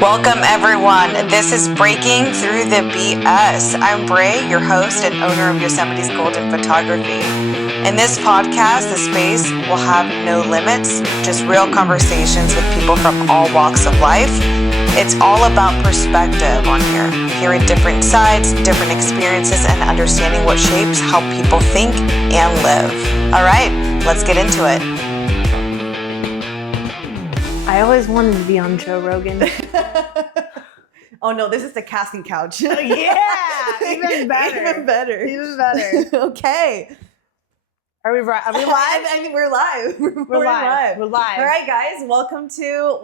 Welcome everyone. This is Breaking Through the BS. I'm Bray, your host and owner of Yosemite's Golden Photography. In this podcast, the space will have no limits, just real conversations with people from all walks of life. It's all about perspective on here, hearing different sides, different experiences, and understanding what shapes how people think and live. All right, let's get into it. I always wanted to be on Joe Rogan. Oh no, this is the casting couch. Yeah, even better. Okay. Are we live? I think we're live. We're live. All We're live. right, guys, welcome to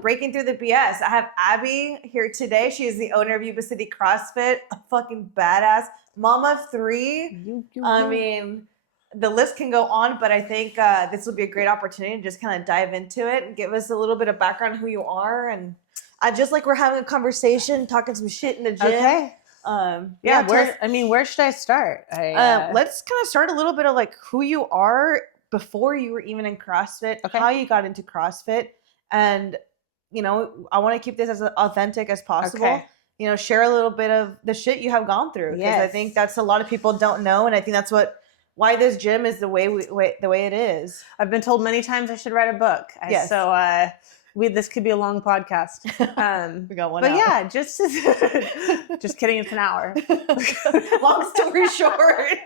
Breaking Through the BS. I have Abbey here today. She is the owner of Yuba City CrossFit, a fucking badass mama of three. I mean, the list can go on, but I think this will be a great opportunity to just kind of dive into it and give us a little bit of background on who you are. And I just like we're having a conversation, talking some shit in the gym. Okay. Where should I start? Let's kind of start a little bit of like who you are before you were even in CrossFit, how you got into CrossFit. And, you know, I want to keep this as authentic as possible. Okay. You know, share a little bit of the shit you have gone through. Because I think that's a lot of people don't know. And I think that's why this gym is the way it is. I've been told many times I should write a book. Yes. So this could be a long podcast. We got one but hour. Yeah, just kidding. It's an hour. Long story short.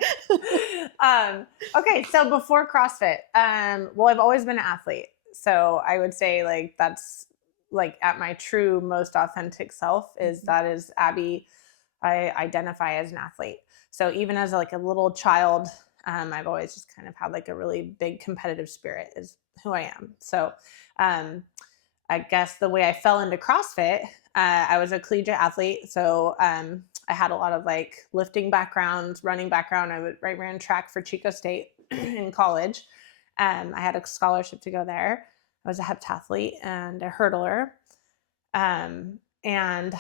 Okay, so before CrossFit, I've always been an athlete. So I would say like that's like at my true most authentic self is Abbey. I identify as an athlete. So even as like a little child, I've always just kind of had like a really big competitive spirit is who I am. So I guess the way I fell into CrossFit, I was a collegiate athlete. So I had a lot of like lifting background, running background. I ran track for Chico State in college. I had a scholarship to go there. I was a heptathlete and a hurdler. And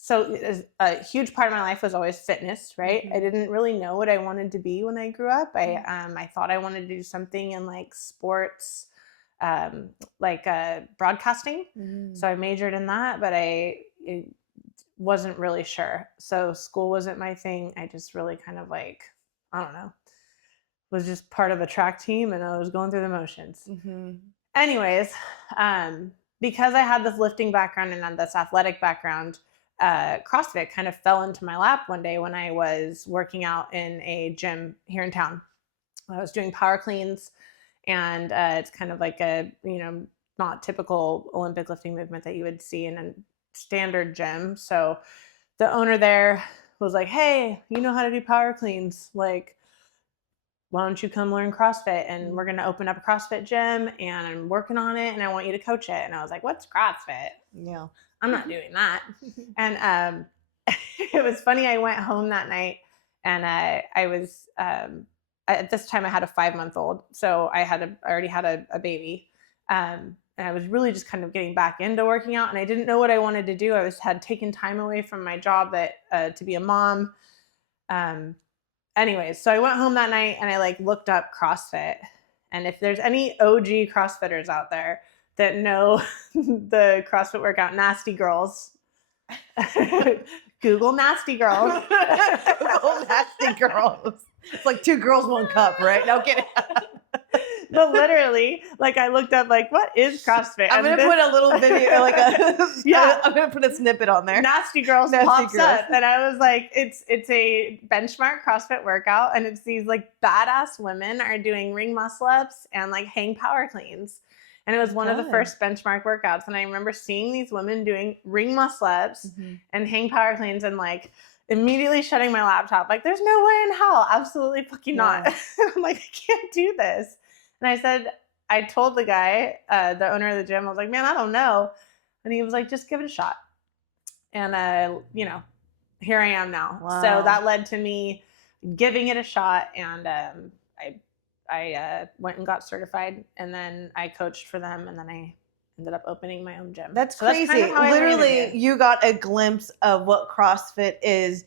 so a huge part of my life was always fitness, right? Mm-hmm. I didn't really know what I wanted to be when I grew up. I thought I wanted to do something in like sports, broadcasting. Mm. So I majored in that, but I wasn't really sure. So school wasn't my thing. I just really kind of like, I don't know, was just part of a track team and I was going through the motions. Mm-hmm. Anyways, because I had this lifting background and this athletic background, CrossFit kind of fell into my lap one day when I was working out in a gym here in town. I was doing power cleans and it's kind of like a, not typical Olympic lifting movement that you would see in a standard gym. So the owner there was like, hey, you know how to do power cleans. Like, why don't you come learn CrossFit and we're going to open up a CrossFit gym and I'm working on it and I want you to coach it. And I was like, what's CrossFit? I'm not doing that. And it was funny. I went home that night and I was, at this time I had a 5-month-old. So I already had a baby. And I was really just kind of getting back into working out and I didn't know what I wanted to do. I had taken time away from my job to be a mom. Anyways, so I went home that night and I like looked up CrossFit. And if there's any OG CrossFitters out there that know the CrossFit workout, Nasty Girls, Google Nasty Girls. Google Nasty Girls. It's like 2 girls, 1 cup, right? No kidding. But literally, like I looked up, like, what is CrossFit? I'm gonna put a little video, I'm gonna put a snippet on there. Nasty Girls pops up, and I was like, it's a benchmark CrossFit workout, and it's these like badass women are doing ring muscle ups and like hang power cleans, and it was one of the first benchmark workouts, and I remember seeing these women doing ring muscle ups and hang power cleans, and like immediately shutting my laptop, like, there's no way in hell, absolutely fucking not. I'm like, I can't do this. And I told the guy, the owner of the gym, I was like, man, I don't know. And he was like, just give it a shot. And, here I am now. Wow. So that led to me giving it a shot. And I went and got certified. And then I coached for them. And then I ended up opening my own gym. That's crazy. That's kind of how literally, you got a glimpse of what CrossFit is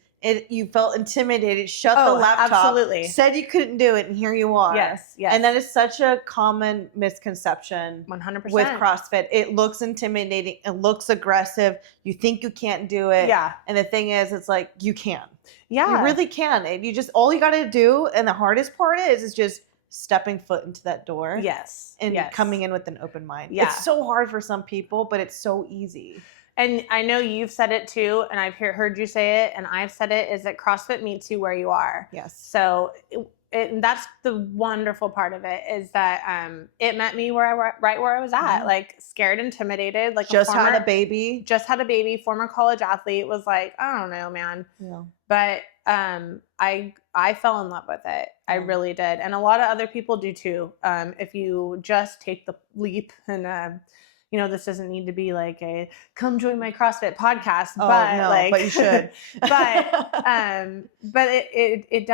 you felt intimidated, shut the laptop, absolutely. said you couldn't do it, and here you are. Yes. And that is such a common misconception 100%. with CrossFit. It looks intimidating. It looks aggressive. You think you can't do it. Yeah. And the thing is, it's like, you can. Yeah. You really can. And you just, all you got to do, and the hardest part is just stepping foot into that door. Yes. And coming in with an open mind. Yeah. It's so hard for some people, but it's so easy. And I know you've said it too, and I've heard you say it, and I've said it, is that CrossFit meets you where you are. Yes. So that's the wonderful part of it, is that it met me right where I was at, like scared, intimidated, like just had a baby, former college athlete, was like, I don't know, man. Yeah. But I fell in love with it. I really did, and a lot of other people do too. If you just take the leap and. This doesn't need to be like a come join my CrossFit podcast, but you should. but it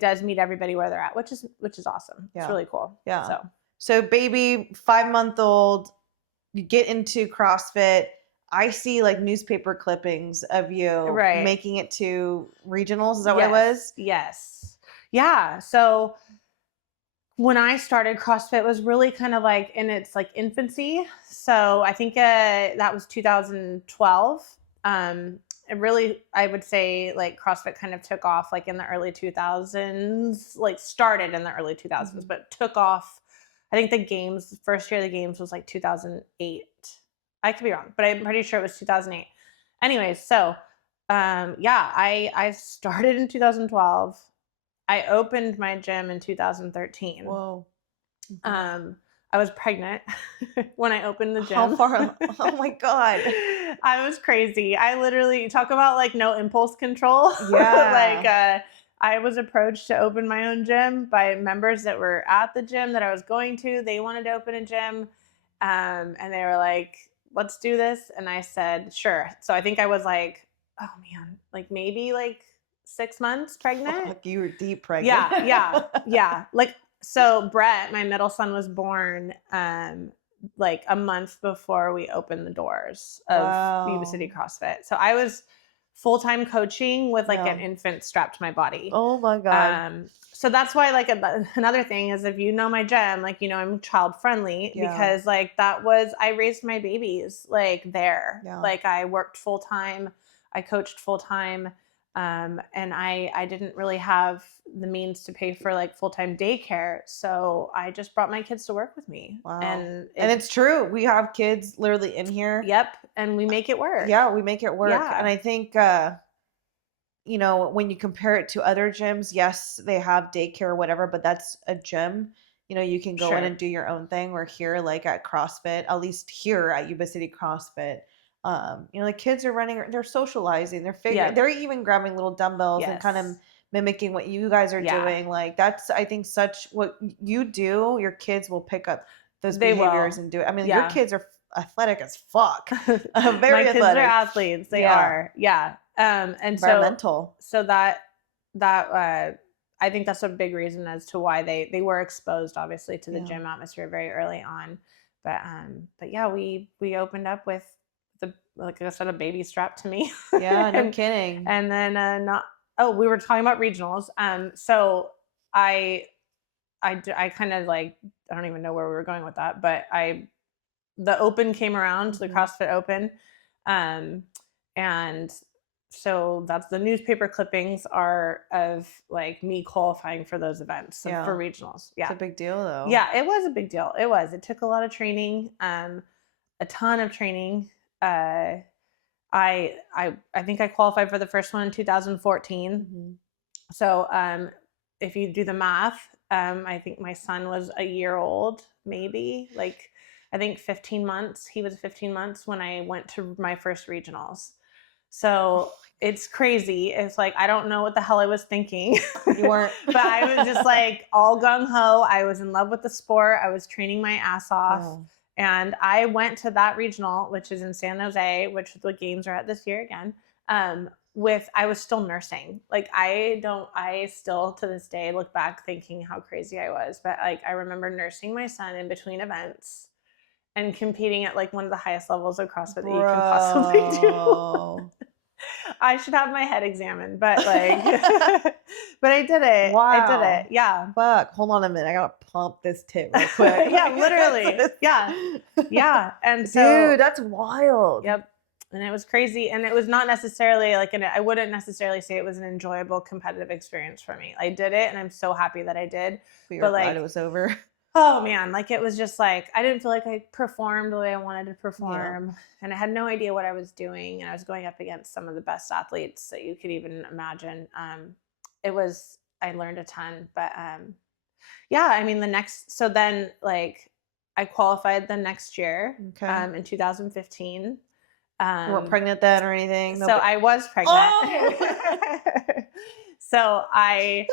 does meet everybody where they're at, which is awesome. Yeah. It's really cool. Yeah. So baby, 5-month-old, you get into CrossFit. I see like newspaper clippings of you making it to regionals. Is that what it was? Yes. Yeah. So when I started, CrossFit was really kind of like in its like infancy. So I think that was 2012. It really, I would say like CrossFit kind of took off like in the early 2000s, like started in the early 2000s, but took off. I think the first year of the games was like 2008. I could be wrong, but I'm pretty sure it was 2008. Anyways, so I started in 2012. I opened my gym in 2013. Whoa. I was pregnant when I opened the gym. How far? Oh my God. I was crazy. I literally talk about like no impulse control. Yeah. I was approached to open my own gym by members that were at the gym that I was going to. They wanted to open a gym. And they were like, let's do this. And I said, sure. So I think I was like, oh man, like maybe like 6 months pregnant. Fuck, you were deep pregnant. Yeah. Like, so Brett, my middle son, was born like a month before we opened the doors of Yuba City CrossFit. So I was full-time coaching with like an infant strapped to my body. Oh my God. So that's why like another thing is, if you know my gym, like, I'm child friendly because like I raised my babies like there. Like I worked full-time, I coached full-time. And I didn't really have the means to pay for like full-time daycare. So I just brought my kids to work with me. Wow. And it's true. We have kids literally in here. Yep. And we make it work. Yeah, we make it work. Yeah. And I think, when you compare it to other gyms, yes, they have daycare or whatever, but that's a gym. You can go in and do your own thing. We're here like at CrossFit, at least here at Yuba City CrossFit. The kids are running, they're socializing, they're figuring, they're even grabbing little dumbbells and kind of mimicking what you guys are doing. Like that's, I think, such what you do, your kids will pick up those behaviors and do it. I mean, your kids are athletic as fuck. Very My athletic. kids are athletes. They are. Yeah. And environmental. So that I think that's a big reason as to why they were exposed, obviously, to the gym atmosphere very early on. But yeah, we opened up with like I said, a baby strapped to me. Yeah, no kidding. And then we were talking about regionals. So I kind of like, I don't even know where we were going with that, but the Open came around, the CrossFit Open. And so that's the newspaper clippings are of like me qualifying for those events for regionals. Yeah. It's a big deal though. Yeah, it was a big deal. It took a lot of training, a ton of training. I think I qualified for the first one in 2014. Mm-hmm. So if you do the math, I think my son was a year old, maybe like I think 15 months. He was 15 months when I went to my first regionals. So it's crazy. It's like, I don't know what the hell I was thinking. You weren't. But I was just like all gung-ho. I was in love with the sport. I was training my ass off. Oh. And I went to that regional, which is in San Jose, which the games are at this year again. I was still nursing. Like I still to this day look back thinking how crazy I was. But like I remember nursing my son in between events and competing at like one of the highest levels of CrossFit that you can possibly do. I should have my head examined, but like, but I did it. Wow. I did it. Yeah. Fuck. Hold on a minute. I gotta pump this tit real quick. Yeah, literally. Yeah. Yeah. And so, dude, that's wild. Yep. And it was crazy. And it was not necessarily like, I wouldn't necessarily say it was an enjoyable competitive experience for me. I did it and I'm so happy that I did. But like, glad it was over. Oh man, like it was just like, I didn't feel like I performed the way I wanted to perform. And I had no idea what I was doing. And I was going up against some of the best athletes that you could even imagine. I learned a ton, but yeah, I mean so then like I qualified the next year in 2015. You weren't pregnant then or anything? So I was pregnant. Oh! So I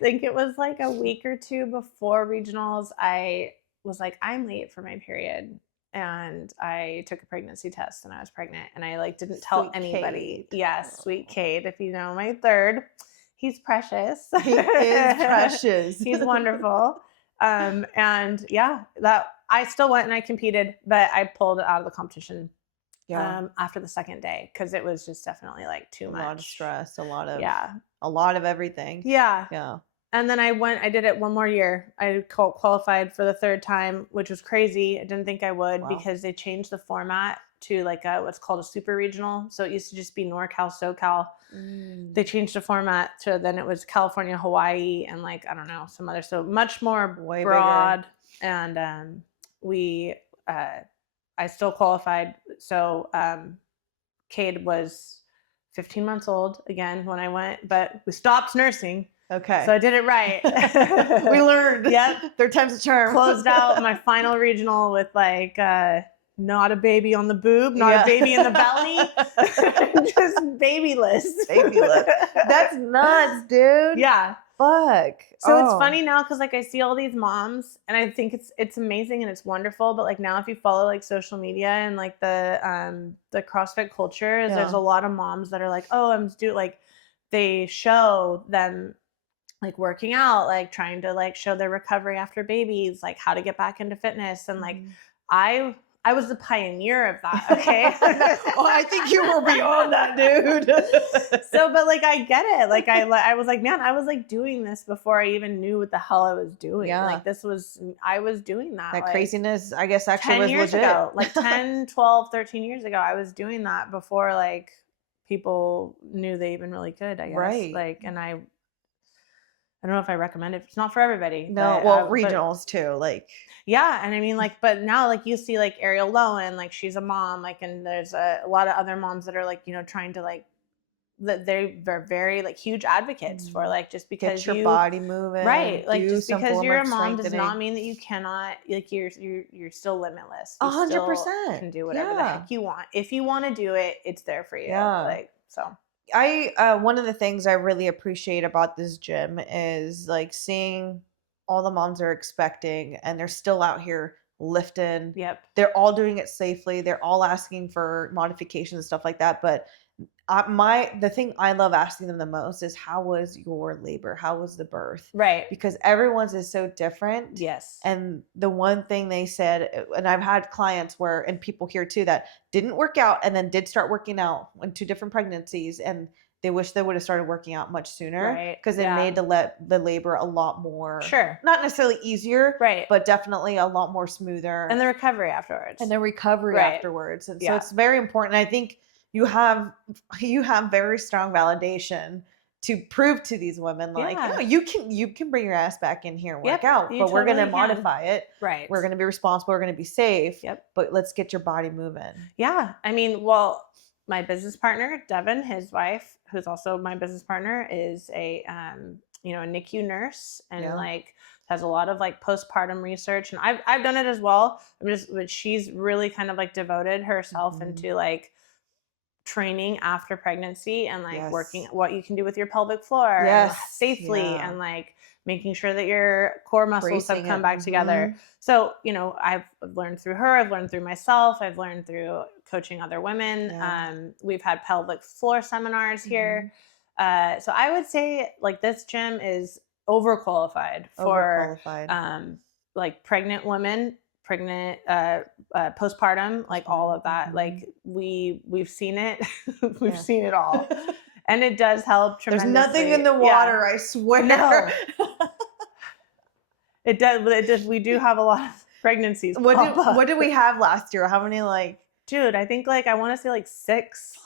think it was like a week or two before regionals, I was like, I'm late for my period. And I took a pregnancy test and I was pregnant and I like didn't tell Sweet anybody. Kate. Yes, sweet Kate. If you know my third, he's precious. He is precious. He's wonderful. And yeah, that I still went and I competed, but I pulled it out of the competition after the second day because it was just definitely like too much. A lot of stress, a lot of everything. Yeah. Yeah. And then I did it one more year. I qualified for the third time, which was crazy. I didn't think I would because they changed the format to like what's called a super regional. So it used to just be NorCal, SoCal. They changed the format to then it was California, Hawaii, and like, I don't know, some other, so much more broad. Bigger. And I still qualified. So Cade was 15 months old again when I went, but we stopped nursing. Okay. So I did it right. We learned. Yep. Third time's a charm. Closed out my final regional with like not a baby on the boob, not a baby in the belly, just babyless. Babyless. That's nuts, dude. Yeah. Fuck. So it's funny now because like I see all these moms and I think it's amazing and it's wonderful. But like now if you follow like social media and like the CrossFit culture, there's a lot of moms that are like, oh, they show them like working out, like trying to like show their recovery after babies, like how to get back into fitness. And like, I was the pioneer of that. Okay. Well, I think you were beyond that, dude. So, but like, I get it. Like, I was like, man, I was like doing this before I even knew what the hell I was doing. Yeah. Like I was doing that. That like, craziness, I guess actually 10 was years legit. ago, like 10, 12, 13 years ago, I was doing that before like people knew they even really could, I guess. Right. Like, and I don't know if I recommend it. It's not for everybody. No, well, regionals too. Like, yeah. And I mean, like, but now, like, you see, like, Ariel Lowen, like, she's a mom, like, and there's a lot of other moms that are, like, you know, trying to, like, that they're very, like, huge advocates for, like, just because get your body moving. Right. Like, just because you're a mom does not mean that you cannot, like, you're still limitless. You 100% can do whatever the heck you want. If you want to do it, it's there for you. Yeah. Like, so. One of the things I really appreciate about this gym is like seeing all the moms are expecting and they're still out here lifting. Yep. They're all doing it safely. They're all asking for modifications and stuff like that. But the thing I love asking them the most is, how was your labor? How was the birth? Right. Because everyone's is so different. Yes. And the one thing they said, and I've had clients and people here too, that didn't work out and then did start working out in 2 different pregnancies, and they wish they would have started working out much sooner. Right. Because they made the labor a lot more. Sure. Not necessarily easier. Right. But definitely a lot more smoother. And the recovery afterwards. Afterwards. And so it's very important. I think you have very strong validation to prove to these women, like, oh, you can bring your ass back in here and work out, but we're going to modify it. Right. We're going to be responsible. We're going to be safe. Yep. But let's get your body moving. Yeah. I mean, well, my business partner, Devin, his wife, who's also my business partner, is a NICU nurse and like has a lot of like postpartum research. And I've done it as well. But she's really kind of like devoted herself into like training after pregnancy and like working what you can do with your pelvic floor safely and like making sure that your core muscles have come back together. So, you know, I've learned through her, I've learned through myself, I've learned through coaching other women. We've had pelvic floor seminars here. So I would say like this gym is overqualified for like pregnant women, pregnant, postpartum, like all of that. Like we've seen it. We've seen it all. And it does help tremendously. There's nothing in the water, I swear. No. It does. We do have a lot of pregnancies. What did we have last year? How many, like? Dude, I think like I want to say like 6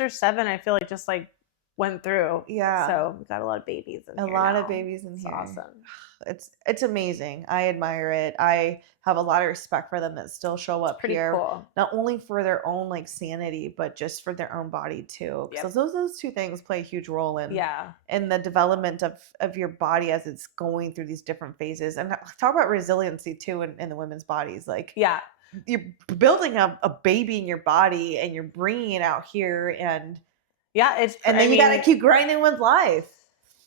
or 7. I feel like just like went through. Yeah. So we got a lot of babies in here. A lot of babies in here. Awesome. It's amazing. I admire it. I have a lot of respect for them that still show up Pretty here. cool. Not only for their own like sanity, but just for their own body too. Because those two things play a huge role in the development of your body as it's going through these different phases. And talk about resiliency too in the women's bodies. Like you're building a baby in your body and you're bringing it out here and then you got to keep grinding with life.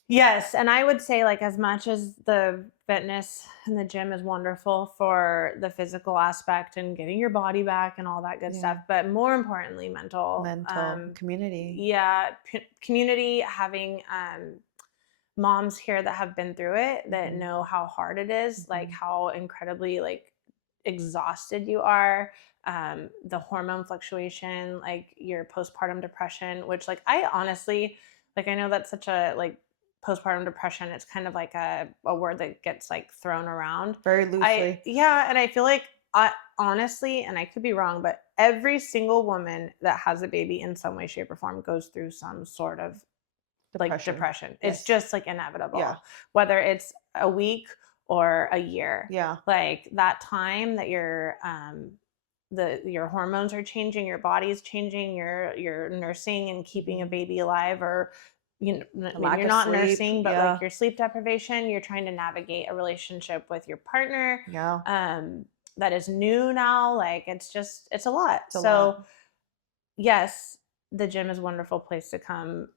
Yes. And I would say like as much as the fitness and the gym is wonderful for the physical aspect and getting your body back and all that good stuff, but more importantly, mental community. Yeah. Community, having moms here that have been through it, that know how hard it is, like how incredibly like exhausted you are, the hormone fluctuation, like your postpartum depression, which like I honestly, like I know that's such a like postpartum depression, it's kind of like a word that gets like thrown around very loosely. And I feel like honestly, and I could be wrong, but every single woman that has a baby in some way, shape, or form goes through some sort of depression. It's just like inevitable, whether it's a week or a year. Like that time that your hormones are changing, your body's changing, you're nursing and keeping a baby alive, or maybe you're not nursing, but like your sleep deprivation, you're trying to navigate a relationship with your partner that is new now. Like it's a lot. Yes, the gym is a wonderful place to come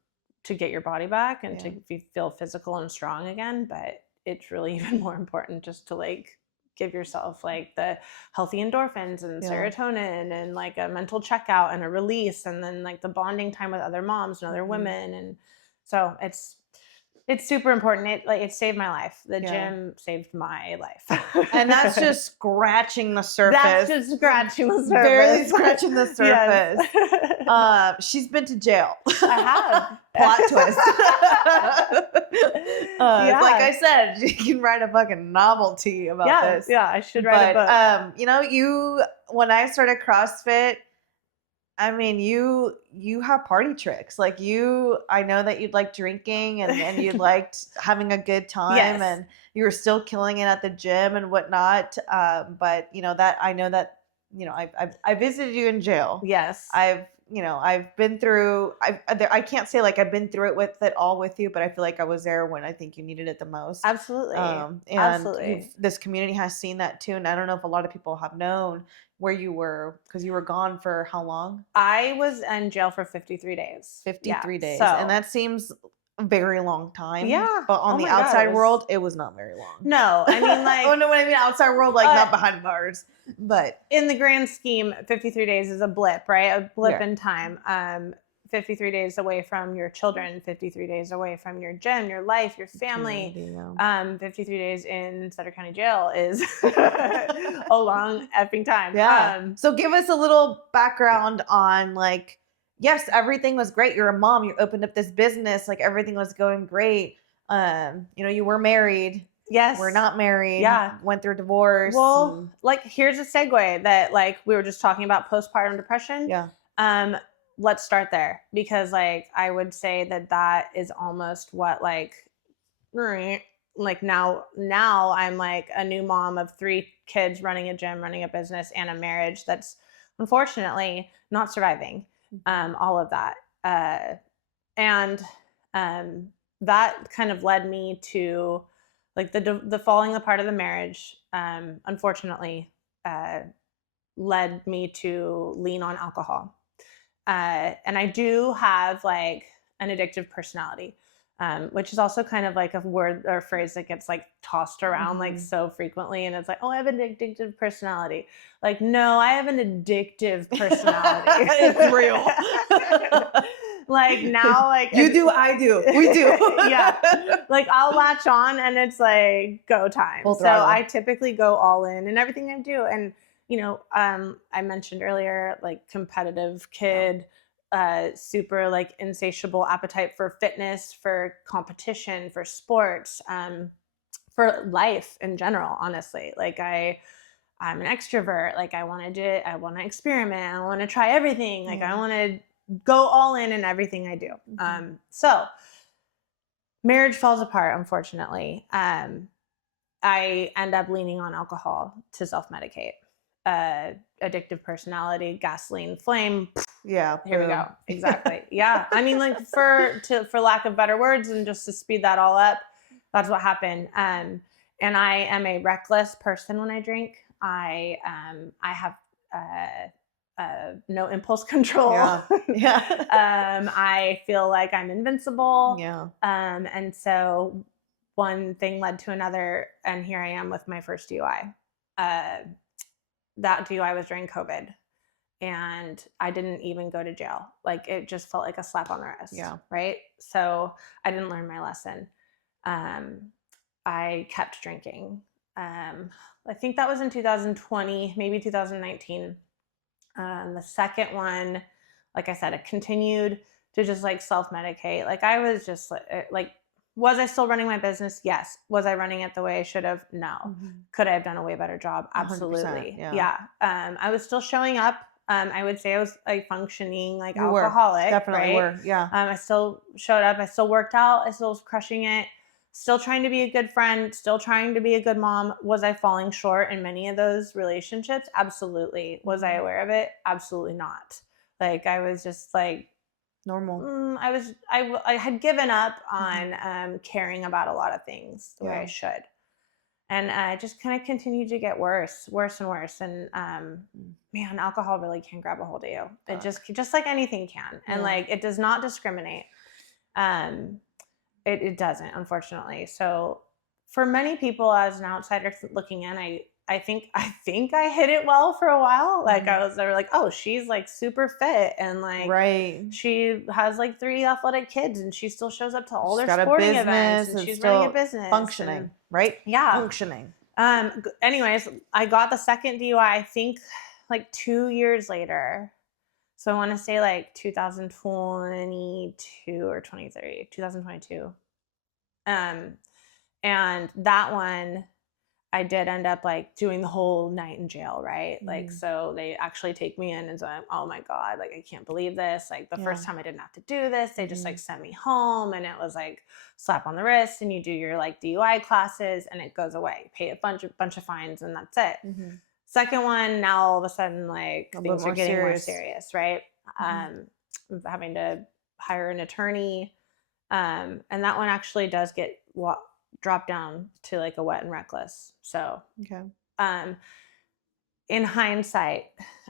to get your body back and to feel physical and strong again, but it's really even more important just to like give yourself like the healthy endorphins and serotonin and like a mental checkout and a release, and then like the bonding time with other moms and other women. And so it's super important. It saved my life. The gym saved my life. And that's just scratching the surface. That's just scratching the surface. Barely scratching the surface. She's been to jail. I have. Plot twist. Like I said, you can write a fucking novelty about this. Yeah, I should write a book. When I started CrossFit, I mean, you have party tricks. Like I know that you'd like drinking and you liked having a good time, and you were still killing it at the gym and whatnot. But I visited you in jail. Yes. I've been through, I can't say like I've been through it with you, but I feel like I was there when I think you needed it the most. Absolutely. And this community has seen that too. And I don't know if a lot of people have known where you were, because you were gone for how long? I was in jail for 53 days. 53 days. And that seems a very long time. Yeah. But on the outside world, it was not very long. No, I mean like... Oh, no, when I mean outside world, like not behind bars. But in the grand scheme, 53 days is a blip, right? A blip in time. 53 days away from your children, 53 days away from your gym, your life, your family. 53 days in Sutter County Jail is a long effing time. Yeah. So give us a little background on like, yes, everything was great. You're a mom. You opened up this business. Like everything was going great. You were married. Yes. We're not married. Yeah. Went through divorce. Well, like here's a segue that like we were just talking about postpartum depression. Yeah. Let's start there, because like I would say that is almost what like now I'm like a new mom of 3 kids, running a gym, running a business, and a marriage that's unfortunately not surviving all of that. And that kind of led me to like the falling apart of the marriage, unfortunately, led me to lean on alcohol. And I do have like an addictive personality, which is also kind of like a word or phrase that gets like tossed around like so frequently. And it's like, oh, I have an addictive personality. Like, no, I have an addictive personality. It's real. Like now, like you do, I do, we do. Yeah. Like I'll latch on and it's like go time. Full So throttle. I typically go all in everything I do. And, you know, I mentioned earlier, like competitive kid, super like insatiable appetite for fitness, for competition, for sports, for life in general, honestly. Like I'm an extrovert. Like I want to experiment. I want to try everything. Like I want to go all in everything I do. So marriage falls apart, unfortunately. I end up leaning on alcohol to self-medicate. Addictive personality, gasoline flame. Yeah. Here we go. Exactly. Yeah. I mean, like for lack of better words and just to speed that all up, that's what happened. And I am a reckless person when I drink. I have no impulse control. Yeah. I feel like I'm invincible. Yeah. And so one thing led to another, and here I am with my first DUI. That DUI was during COVID, and I didn't even go to jail. Like it just felt like a slap on the wrist. Yeah. Right. So I didn't learn my lesson. I kept drinking. I think that was in 2020, maybe 2019. The second one, like I said, it continued to just like self-medicate. Like I was just like, was I still running my business? Yes. Was I running it the way I should have? No. Could I have done a way better job? Absolutely. Yeah. I was still showing up. I would say I was like functioning like alcoholic. Definitely right? were. Yeah. I still showed up. I still worked out. I still was crushing it. Still trying to be a good friend. Still trying to be a good mom. Was I falling short in many of those relationships? Absolutely. Was I aware of it? Absolutely not. Like I was just like normal. I had given up on caring about a lot of things the way I should. And I just kind of continued to get worse and worse. And man, alcohol really can grab a hold of you. It just like anything can. And like it does not discriminate. It doesn't, unfortunately. So for many people as an outsider looking in, I think I hit it well for a while. Like they were like, oh, she's like super fit and like she has like 3 athletic kids and she still shows up to all their sporting events and she's running a business, functioning, right? Yeah, functioning. Anyways, I got the second DUI, I think like 2 years later. So I want to say like 2022 or 2022. And that one, I did end up like doing the whole night in jail, right? Like, so they actually take me in and so I'm, oh my God, like I can't believe this. Like the first time I didn't have to do this, they just like sent me home and it was like slap on the wrist and you do your like DUI classes and it goes away. You pay a bunch of fines and that's it. Second one, now all of a sudden like things are getting more serious, right? Having to hire an attorney. And that one actually does get dropped down to like a wet and reckless. So, in hindsight,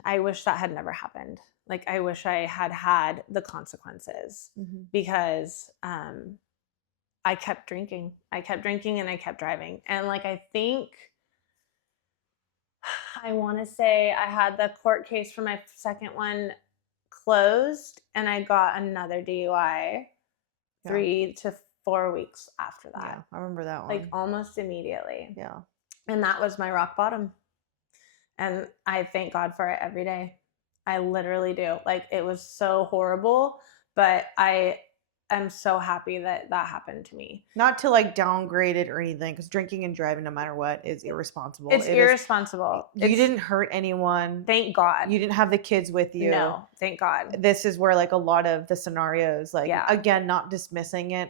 I wish that had never happened. Like, I wish I had had the consequences because I kept drinking. I kept drinking and I kept driving. And like, I think I want to say I had the court case for my second one closed and I got another DUI 3 to 4 weeks after that. Yeah, I remember that one. Like almost immediately. Yeah. And that was my rock bottom. And I thank God for it every day. I literally do. Like it was so horrible, but I am so happy that that happened to me. Not to like downgrade it or anything, because drinking and driving, no matter what, is irresponsible. It's irresponsible. You didn't hurt anyone. Thank God. You didn't have the kids with you. No, thank God. This is where like a lot of the scenarios, like again, not dismissing it,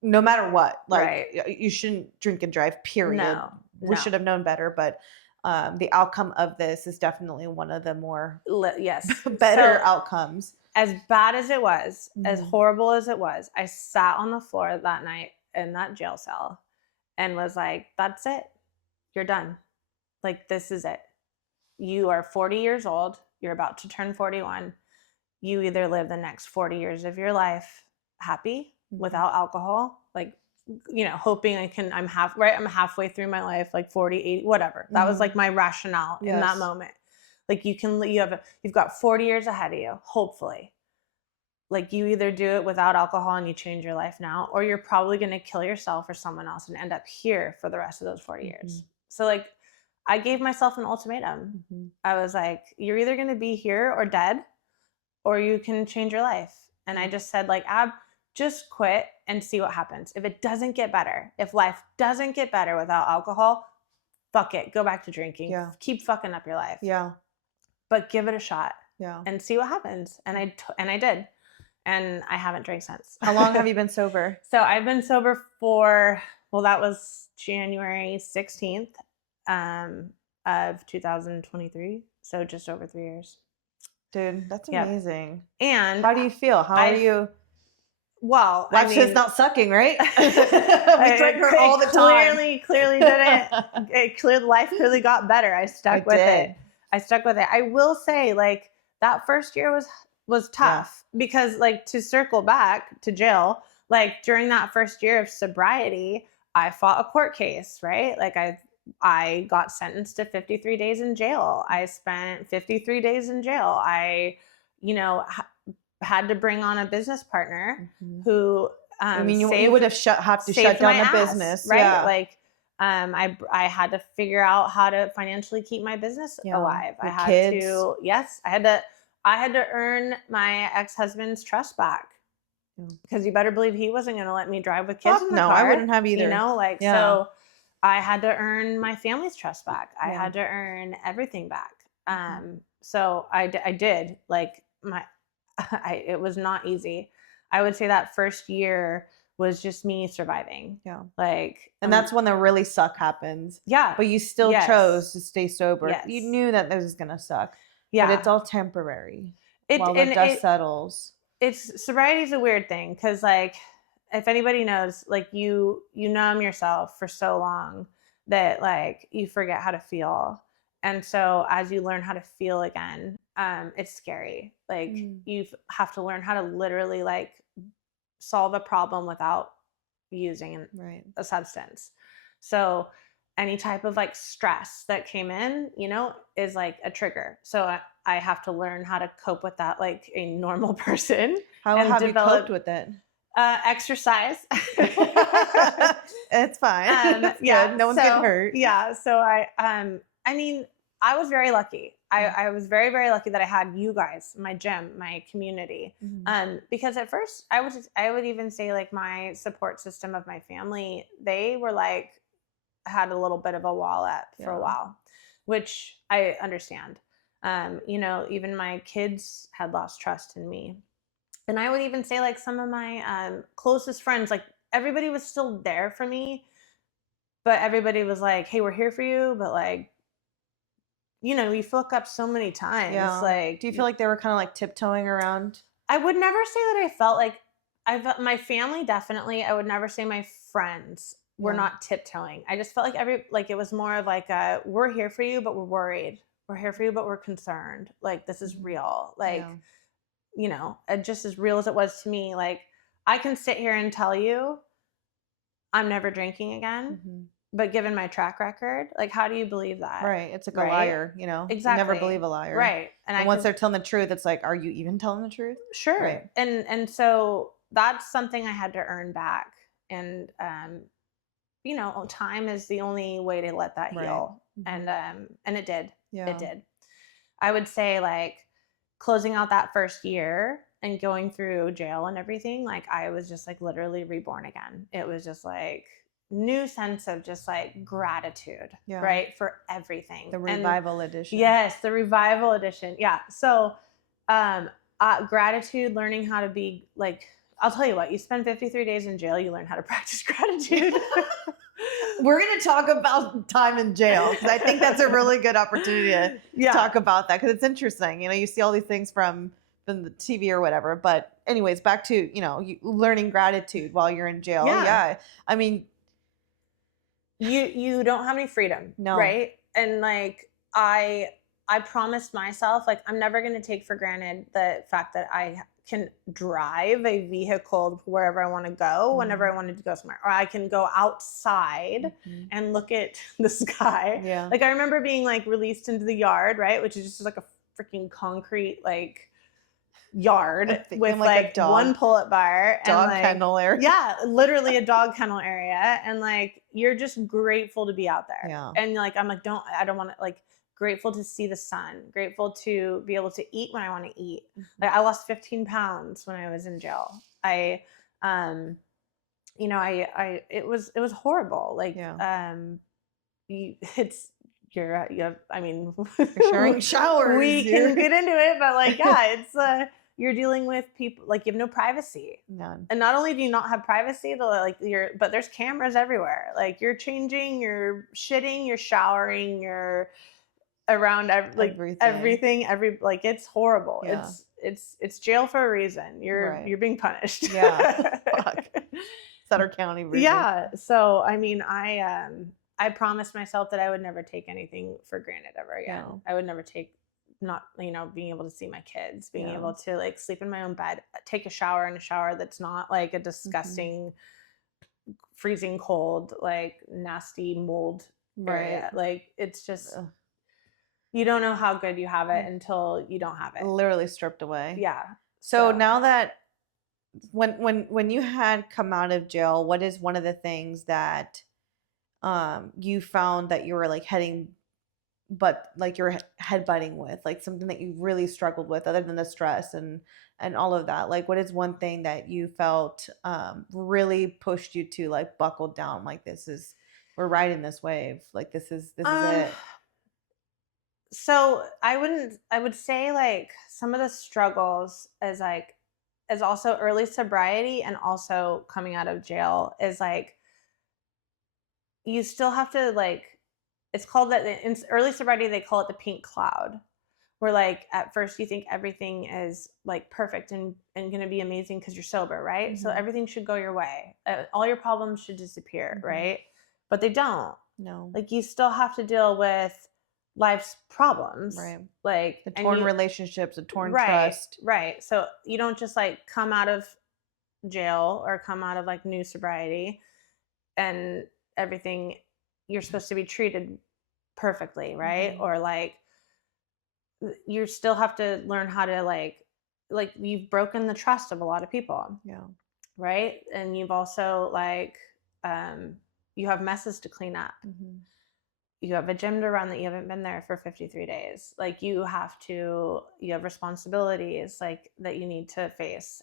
no matter what. Like you shouldn't drink and drive, period. No. We should have known better, but the outcome of this is definitely one of the more better outcomes. As bad as it was, as horrible as it was, I sat on the floor that night in that jail cell and was like, that's it. You're done. Like, this is it. You are 40 years old. You're about to turn 41. You either live the next 40 years of your life happy without alcohol, like, you know, hoping I'm halfway through my life, like 40, 80, whatever. That was like my rationale in that moment. Like you've got 40 years ahead of you, hopefully. like you either do it without alcohol and you change your life now, or you're probably going to kill yourself or someone else and end up here for the rest of those 40 years. So like I gave myself an ultimatum. I was like, you're either going to be here or dead, or you can change your life. And I just said like, just quit and see what happens. If it doesn't get better, if life doesn't get better without alcohol, fuck it. Go back to drinking. Yeah. Keep fucking up your life. Yeah. But give it a shot. Yeah. And see what happens. And I did. And I haven't drank since. How long have you been sober? So I've been sober for, well, that was January 16th of 2023. So just over 3 years. Dude, that's amazing. And how do you feel? How are you? Well, that shit's not sucking, right? We drink her all the time. Clearly didn't. Life clearly got better. I stuck with it. I will say, like, that first year was tough because, like, to circle back to jail, like during that first year of sobriety, I fought a court case, right? Like I got sentenced to 53 days in jail. I spent 53 days in jail. I, had to bring on a business partner who, you would have have to shut down the business, right? Yeah. Like, I had to figure out how to financially keep my business alive. Your kids. I had to earn my ex-husband's trust back because you better believe he wasn't going to let me drive with kids in the car. No, I wouldn't have either. So I had to earn my family's trust back. I had to earn everything back. So I did, like, it was not easy. I would say that first year was just me surviving. Yeah. Like, and that's when the really suck happens. Yeah. But you still chose to stay sober. Yes. You knew that this was going to suck. Yeah. But it's all temporary. While the dust settles. Sobriety is a weird thing. Cause like, if anybody knows, like you numb yourself for so long that like you forget how to feel. And so as you learn how to feel again, it's scary. Like you have to learn how to literally like solve a problem without using a substance. So any type of like stress that came in, is like a trigger. So I have to learn how to cope with that like a normal person. How have you coped with it? Exercise. It's fine. Good. No one's getting hurt. Yeah. So I was very lucky. I was very, very lucky that I had you guys, my gym, my community. Because at first I would even say like my support system of my family, they were like, had a little bit of a wall up for a while, which I understand. Even my kids had lost trust in me. And I would even say like some of my closest friends, like everybody was still there for me, but everybody was like, hey, we're here for you. But like, you fuck up so many times. Yeah. Like, do you feel like they were kind of like tiptoeing around? I would never say that I felt like my family, definitely. I would never say my friends were not tiptoeing. I just felt like it was more of like we're here for you, but we're worried. We're here for you, but we're concerned. Like, this is real. Like, just as real as it was to me. Like, I can sit here and tell you I'm never drinking again. But given my track record, like, how do you believe that? Right. It's like a liar, Exactly. You never believe a liar. Right. And once they're telling the truth, it's like, are you even telling the truth? Sure. Right. And so that's something I had to earn back. And, time is the only way to let that heal. And it did. Yeah. It did. I would say like closing out that first year and going through jail and everything, like I was just like literally reborn again. It was just like new sense of just like gratitude, right? For everything. The revival edition. Yes. The revival edition. Yeah. So, gratitude, learning how to be like, I'll tell you what, you spend 53 days in jail, you learn how to practice gratitude. We're going to talk about time in jail because I think that's a really good opportunity to talk about that because it's interesting. You see all these things from the TV or whatever. But anyways, back to, learning gratitude while you're in jail. Yeah. I mean, you don't have any freedom. No. Right. And like, I promised myself, like, I'm never going to take for granted the fact that I can drive a vehicle wherever I want to go, whenever I wanted to go somewhere, or I can go outside and look at the sky. Yeah. Like I remember being like released into the yard, right? Which is just like a freaking concrete, like yard with like a like dog- one pull-up bar and Dog like, kennel area. yeah, literally a dog kennel area, and like you're just grateful to be out there. Yeah. And like I'm like I don't want to, like, grateful to see the sun, grateful to be able to eat when I want to eat. Like I lost 15 pounds when I was in jail. I it was horrible. Like I mean, You're sharing showers. We can get into it, but like, yeah, it's you're dealing with people, like you have no privacy. None. And not only do you not have privacy, but there's cameras everywhere. Like you're changing, you're shitting, you're showering, you're around everything. Like it's horrible. Yeah. It's jail for a reason. You're being punished. Yeah. Fuck. Sutter County version. Yeah. So I mean, I promised myself that I would never take anything for granted ever again. No. I would never take being able to see my kids, being able to like sleep in my own bed, take a shower in a shower that's not like a disgusting, freezing cold, like nasty mold area. Like it's just, you don't know how good you have it until you don't have it. Literally stripped away. Yeah. So now that when you had come out of jail, what is one of the things that you found that you were like you're headbutting with, like something that you really struggled with other than the stress and all of that? Like what is one thing that you felt really pushed you to like buckle down, like we're riding this wave, like this is it? So I would say like some of the struggles is also early sobriety and also coming out of jail is like, you still have to like, it's called that in early sobriety, they call it the pink cloud, where like at first you think everything is like perfect and going to be amazing because you're sober, right? Mm-hmm. So everything should go your way. All your problems should disappear, right? But they don't. No. Like you still have to deal with life's problems, right? Like the torn relationships, the torn trust, right? So you don't just like come out of jail or come out of like new sobriety and everything, you're supposed to be treated perfectly, right? Or like you still have to learn how to like you've broken the trust of a lot of people, right? And you've also like you have messes to clean up. You have a gym to run that you haven't been there for 53 days. Like you have responsibilities like that you need to face.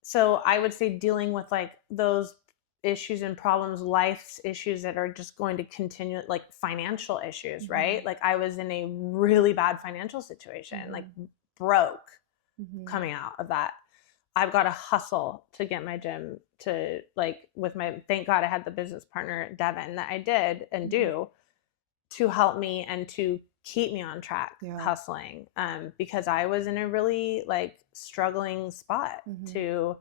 So I would say dealing with like those issues and problems, life's issues that are just going to continue, like financial issues, right? Like I was in a really bad financial situation, like broke coming out of that. I've got to hustle to get my gym to like thank God I had the business partner, Devin, that I did and do to help me and to keep me on track hustling. Because I was in a really like struggling spot to,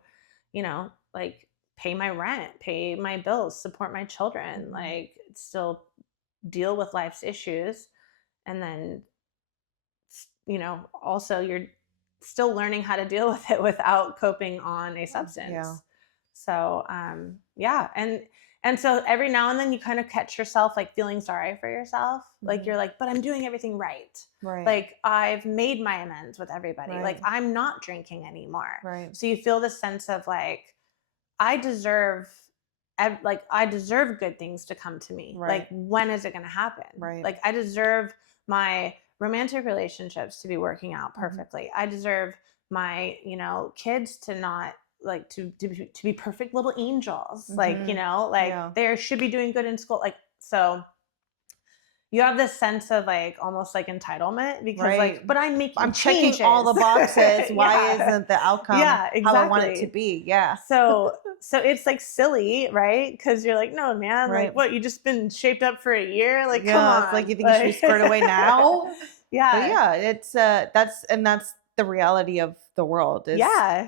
like pay my rent, pay my bills, support my children, like still deal with life's issues. And then, also you're still learning how to deal with it without coping on a substance. So, and so every now and then you kind of catch yourself like feeling sorry for yourself. Like you're like, but I'm doing everything right. Like I've made my amends with everybody. Like I'm not drinking anymore. So you feel this sense of like, I deserve good things to come to me. Like when is it going to happen? Like I deserve my romantic relationships to be working out perfectly. I deserve my, kids to not like to be perfect little angels. Like, they should be doing good in school. Like, so you have this sense of like almost like entitlement because like, but I'm changes. Checking all the boxes. Why isn't the outcome how I want it to be? So it's like silly, right? Because you're like, no, man, like what? You just been shaped up for a year? Like, come on. It's like you think you should be squared away now? But it's that's the reality of the world. Is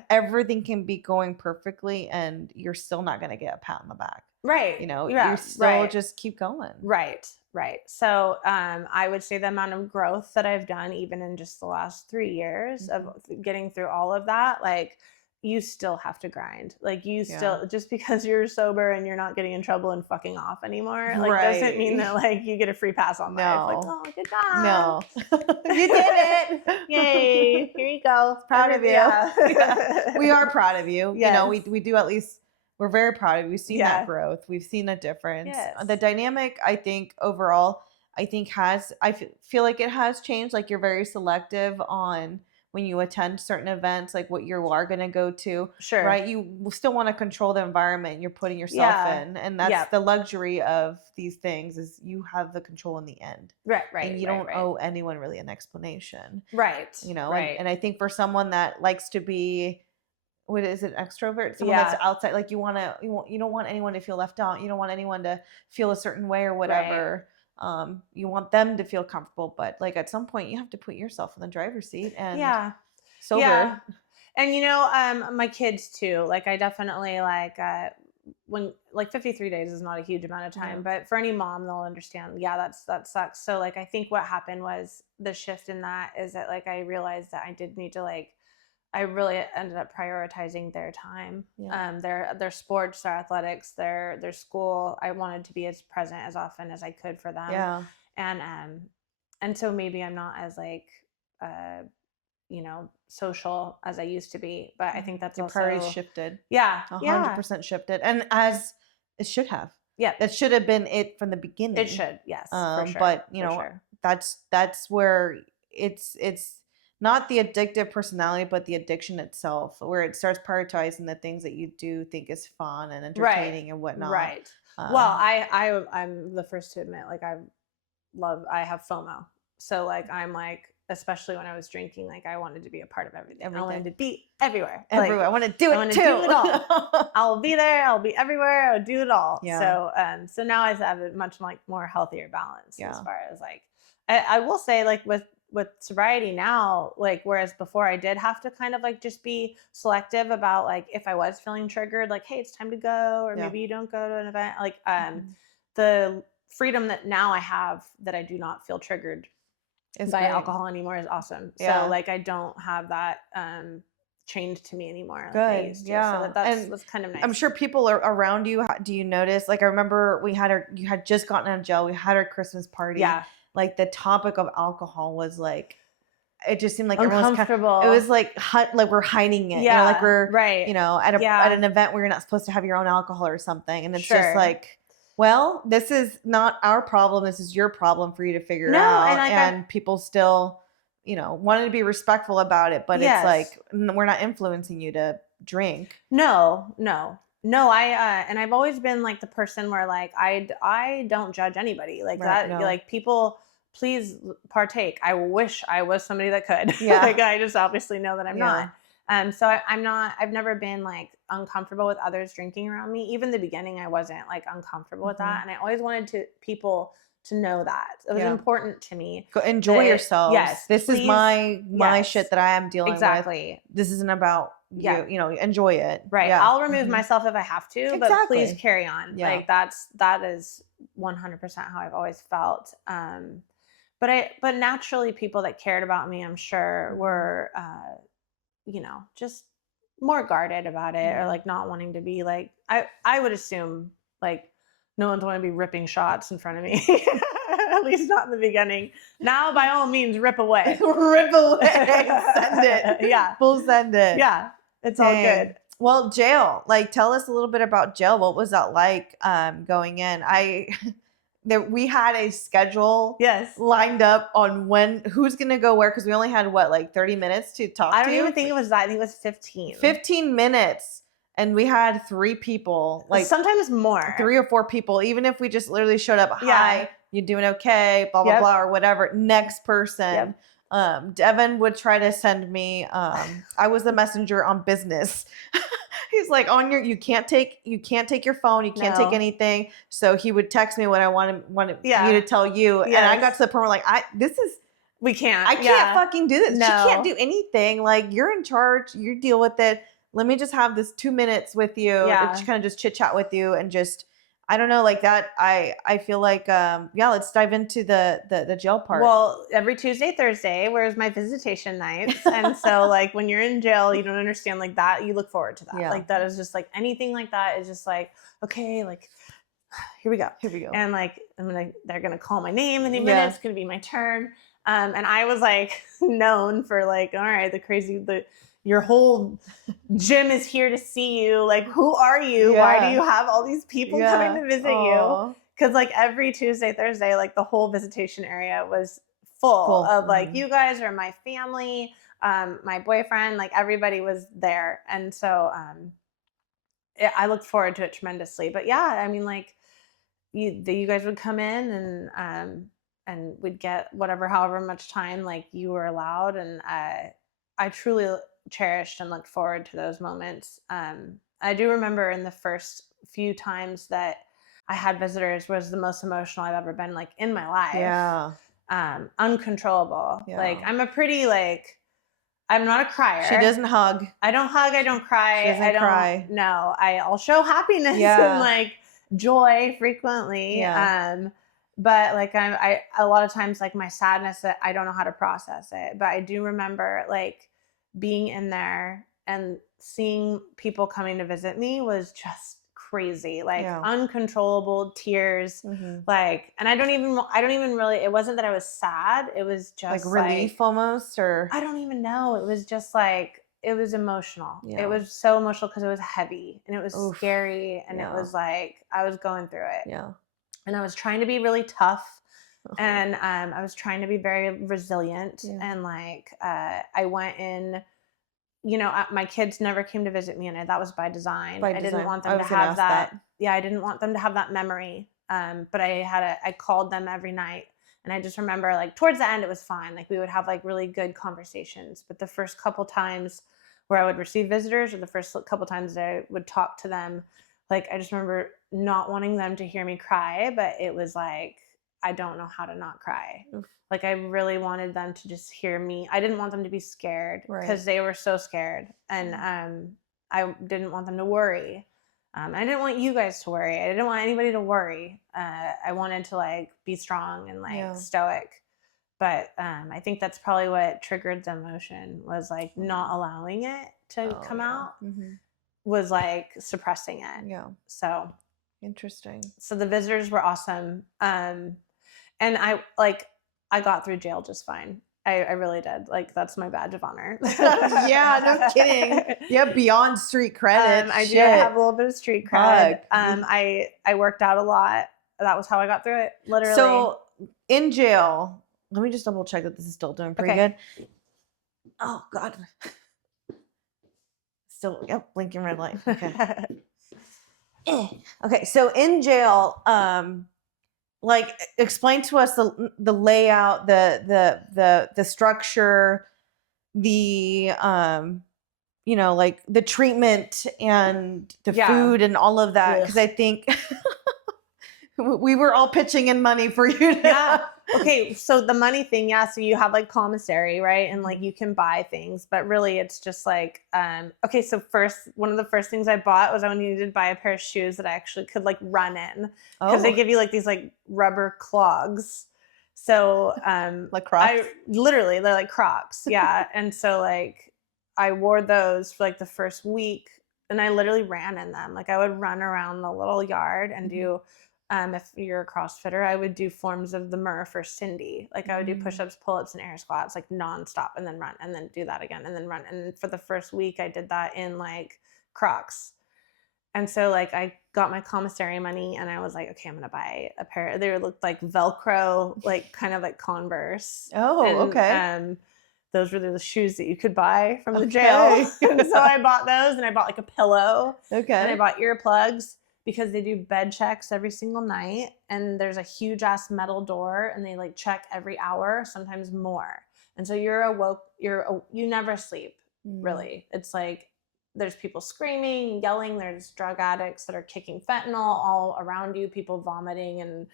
everything can be going perfectly, and you're still not going to get a pat on the back. You still just keep going. Right. So I would say the amount of growth that I've done, even in just the last 3 years of getting through all of that, like, you still have to grind. Like you still, just because you're sober and you're not getting in trouble and fucking off anymore, like doesn't mean that like you get a free pass on life. Like, oh, good job. No. You did it. Yay. Here you go. Proud of you. Yeah. We are proud of you. Yes. You know, we do at least, we're very proud of you. We've seen that Yeah. growth. We've seen a difference. Yes. The dynamic, I think, overall, I feel like it has changed. Like you're very selective on when you attend certain events, like what you are going to go to. Sure. Right? You still want to control the environment you're putting yourself in. And that's the luxury of these things is you have the control in the end. Right. And you don't owe anyone really an explanation. Right. You know, and I think for someone that likes to be, what is it, extrovert? Someone that's outside, like you don't want anyone to feel left out. You don't want anyone to feel a certain way or whatever. You want them to feel comfortable, but like at some point you have to put yourself in the driver's seat and sober. Yeah. And you know, my kids too, like I definitely like, when like 53 days is not a huge amount of time, but for any mom, they'll understand. Yeah, that sucks. So like, I think what happened was the shift in that is that like, I realized that I did need to like, I really ended up prioritizing their time, their sports, their athletics, their school. I wanted to be as present as often as I could for them. Yeah. And so maybe I'm not as like, you know, social as I used to be, but I think that's your also priorities shifted. Yeah. 100% shifted. And as it should have. Yeah. That should have been it from the beginning. It should. Yes. For sure. But you know, that's where it's not the addictive personality, but the addiction itself, where it starts prioritizing the things that you do think is fun and entertaining and whatnot. Right. Well, I'm the first to admit, like I have FOMO. So like, I'm like, especially when I was drinking, like I wanted to be a part of everything. I wanted to be everywhere. Everywhere. Like, I want to do it too. Do it all. I'll be there. I'll be everywhere. I'll do it all. Yeah. So now I have a much like more healthier balance as far as like, I will say like with sobriety now, like, whereas before I did have to kind of like just be selective about like, if I was feeling triggered, like, hey, it's time to go, or maybe you don't go to an event. Like, the freedom that now I have that I do not feel triggered by alcohol anymore is awesome. Yeah. So like, I don't have that, chained to me anymore. Good. Like I used to. Yeah. So that's kind of nice. I'm sure people are around you. Do you notice? Like, I remember you had just gotten out of jail. We had our Christmas party. Yeah. Like the topic of alcohol was like, it just seemed like uncomfortable. It was like we're hiding it. Yeah. You know, like we're right. You know, at an event where you're not supposed to have your own alcohol or something, and it's just like, well, this is not our problem. This is your problem for you to figure out. And people still, you know, wanted to be respectful about it, but it's like, we're not influencing you to drink. No. And I've always been like the person where like, I don't judge anybody like like people, please partake. I wish I was somebody that could. Yeah. Like, I just obviously know that I'm not. So I've never been like uncomfortable with others drinking around me. Even the beginning, I wasn't like uncomfortable with that. And I always wanted people to know that. It was important to me. Go enjoy yourselves. Yes. This is my shit that I am dealing with. This isn't about you, you know, enjoy it. Right. Yeah. I'll remove myself if I have to, but please carry on. Yeah. Like that is 100% how I've always felt. But naturally people that cared about me, I'm sure were, you know, just more guarded about it, or like not wanting to be like, I would assume like no one's want to be ripping shots in front of me. At least not in the beginning. Now, by all means, rip away. Rip away. Send it. Yeah. Full send it. Yeah. It's all good. Well, jail. Like, tell us a little bit about jail. What was that like going in? We had a schedule lined up on who's going to go where, because we only had, 30 minutes to talk to you? I don't even think it was that. I think it was 15. 15 minutes. And we had 3 people. Like sometimes more. 3 or 4 people. Even if we just literally showed up, hi, you doing okay, blah, blah, blah, or whatever. Next person. Devin would try to send me, I was the messenger on business. He's like, you can't take your phone, you can't take anything. So he would text me what I wanted you to tell you. And I got to the point where like, we can't. I can't fucking do this. No. She can't do anything. Like, you're in charge, you deal with it. Let me just have this 2 minutes with you. Yeah. Kind of just chit chat with you and just I don't know, like that. I feel like, let's dive into the jail part. Well, every Tuesday, Thursday, where's my visitation nights? And so like when you're in jail, you don't understand like that. You look forward to that. Yeah. Like that is just like anything like that is just like, okay, like here we go. And like, they're going to call my name any minute. It's going to be my turn. And I was like known for like, all right, your whole gym is here to see you. Like, who are you? Yeah. Why do you have all these people coming to visit you? Because like every Tuesday, Thursday, like the whole visitation area was full of like, you guys are my family, my boyfriend, like everybody was there. And so I looked forward to it tremendously. But yeah, I mean, like you guys would come in and we'd get however much time like you were allowed. And I truly cherished and looked forward to those moments. I do remember in the first few times that I had visitors was the most emotional I've ever been like in my life. Yeah. Uncontrollable. Yeah. Like I'm I'm not a crier. She doesn't hug. I don't hug. I don't cry. She doesn't cry. No, I'll show happiness and like joy frequently. Yeah. But like I a lot of times like my sadness that I don't know how to process it. But I do remember like being in there and seeing people coming to visit me was just crazy, like uncontrollable tears. Like, and I don't even really, it wasn't that I was sad. It was just like relief almost, or I don't even know. It was just like, it was emotional. It was so emotional because it was heavy and it was scary. And it was like, I was going through it. Yeah. And I was trying to be really tough. And I was trying to be very resilient. And like, I went in, my kids never came to visit me, and that was by design. I didn't want them to have that. Yeah, I didn't want them to have that memory. But I called them every night. And I just remember like towards the end, it was fine. Like we would have like really good conversations. But the first couple times where I would receive visitors, or the first couple times that I would talk to them, like I just remember not wanting them to hear me cry, but it was like, I don't know how to not cry. Like I really wanted them to just hear me. I didn't want them to be scared because they were so scared. And I didn't want them to worry. I didn't want you guys to worry. I didn't want anybody to worry. I wanted to like be strong and like stoic. But I think that's probably what triggered the emotion, was like not allowing it to come out, was like suppressing it. Yeah. So interesting. So the visitors were awesome. And I got through jail just fine. I really did. Like that's my badge of honor. Yeah, no kidding. Yeah, beyond street credit. I do have a little bit of street cred. I worked out a lot. That was how I got through it. Literally. So in jail, let me just double check that this is still doing pretty good. Oh God. Still, blinking red light. Okay. Okay, so in jail, like explain to us the layout, the structure, the like the treatment and the food and all of that, because I think we were all pitching in money for you to Okay, so the money thing, so you have like commissary, right? And like you can buy things, but really it's just like, okay, so one of the first things I bought was I needed to buy a pair of shoes that I actually could like run in, because they give you like these like rubber clogs. So like Crocs? They're like Crocs, yeah. And so like I wore those for like the first week, and I literally ran in them. Like I would run around the little yard and do, if you're a CrossFitter, I would do forms of the Murph or Cindy. Like I would do push-ups, pull-ups, and air squats, like nonstop, and then run, and then do that again, and then run. And for the first week, I did that in like Crocs. And so like I got my commissary money, and I was like, okay, I'm gonna buy a pair. They looked like Velcro, like kind of like Converse. Oh, and, okay. Those were the shoes that you could buy from the jail. And so I bought those, and I bought like a pillow. Okay. And I bought earplugs, because they do bed checks every single night, and there's a huge ass metal door, and they like check every hour, sometimes more. And so you're awoke, you never sleep, really. It's like there's people screaming, yelling, there's drug addicts that are kicking fentanyl all around you, people vomiting and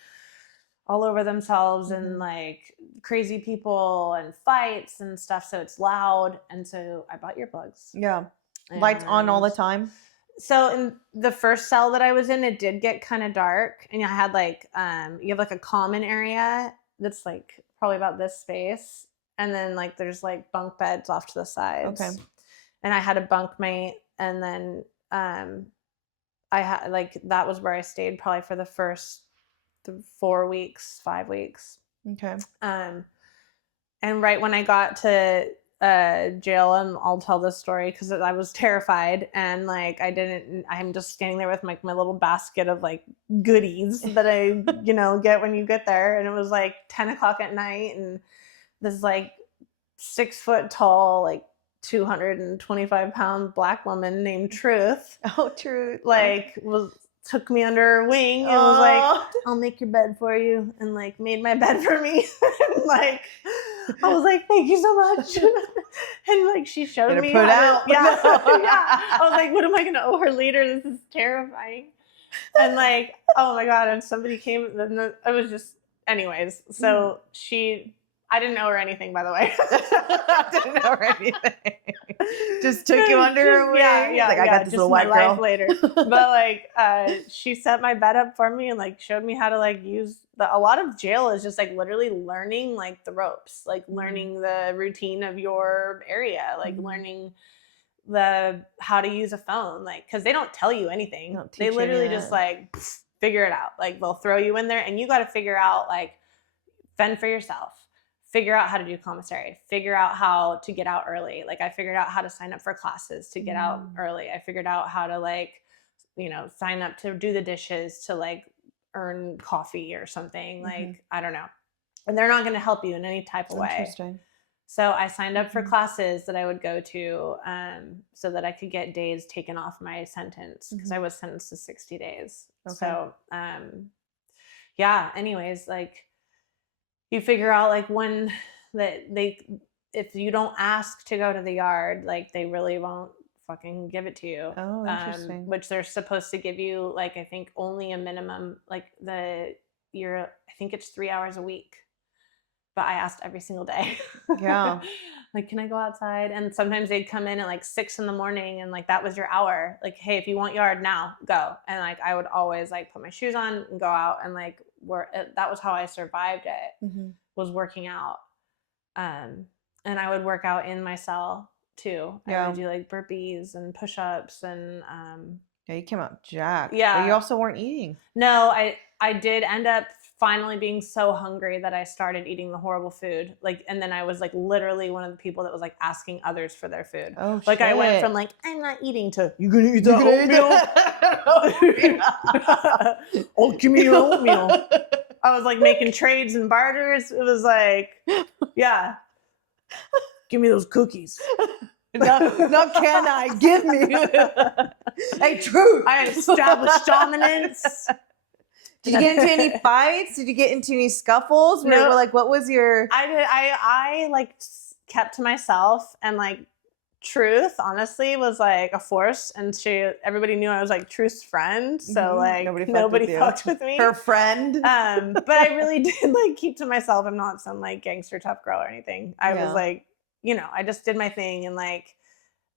all over themselves, and like crazy people and fights and stuff. So it's loud. And so I bought earplugs. Yeah. Lights on all the time. So in the first cell that I was in, it did get kind of dark, and I had like you have like a common area that's like probably about this space, and then like there's like bunk beds off to the sides. Okay. And I had a bunkmate, and then I had like that was where I stayed probably for the first 4 weeks, 5 weeks. Okay. And right when I got to jail, and I'll tell this story because I was terrified, and like I'm just standing there with like my little basket of like goodies that I get when you get there, and it was like 10 o'clock at night, and this like 6 foot tall, like 225-pound black woman named Truth. Oh, Truth. Like took me under her wing and was like, I'll make your bed for you, and like made my bed for me. And like I was like, thank you so much. And like she showed me put out. Yeah. I was like, what am I gonna owe her later? This is terrifying. And like, oh my God, and somebody came, and it was just anyways. So I didn't know her anything, by the way. I didn't know her anything. Just took you under her wing. Yeah. Like, I got this just little white my girl. life later. But like, she set my bed up for me and like showed me how to like use a lot of jail is just like literally learning like the ropes, like learning the routine of your area, like learning how to use a phone, like because they don't tell you anything. They literally just like figure it out. Like they'll throw you in there, and you got to figure out like fend for yourself. Figure out how to do commissary, figure out how to get out early. Like I figured out how to sign up for classes to get out early. I figured out how to like, sign up to do the dishes, to like earn coffee or something. Like, I don't know. And they're not going to help you in any type of way. Interesting. So I signed up for classes that I would go to so that I could get days taken off my sentence, because I was sentenced to 60 days. Okay. So anyways, like, you figure out like when if you don't ask to go to the yard, like they really won't fucking give it to you. Oh, interesting. Which they're supposed to give you like, I think only a minimum, like I think it's 3 hours a week. But I asked every single day. Yeah. Like, can I go outside? And sometimes they'd come in at like 6 a.m. and like that was your hour. Like, hey, if you want yard now, go. And like I would always like put my shoes on and go out and like that was how I survived it, was working out. And I would work out in my cell too. I would do like burpees and push-ups and yeah, you came out jacked. Yeah. But you also weren't eating. No, I did end up finally being so hungry that I started eating the horrible food. Like, and then I was like literally one of the people that was like asking others for their food. Oh, like shit. I went from like, I'm not eating to, you gonna eat that oatmeal? Oh, give me your oatmeal. I was like making trades and barters. It was like, yeah, give me those cookies. No, can I? Give me. Hey, Truth. I established dominance. Did you get into any fights? Did you get into any scuffles? No. Like, what was your? I like kept to myself, and like Truth honestly was like a force, and everybody knew I was like Truth's friend, so like nobody fucked with me. Her friend. But I really did like keep to myself. I'm not some like gangster tough girl or anything. I was like, I just did my thing, and like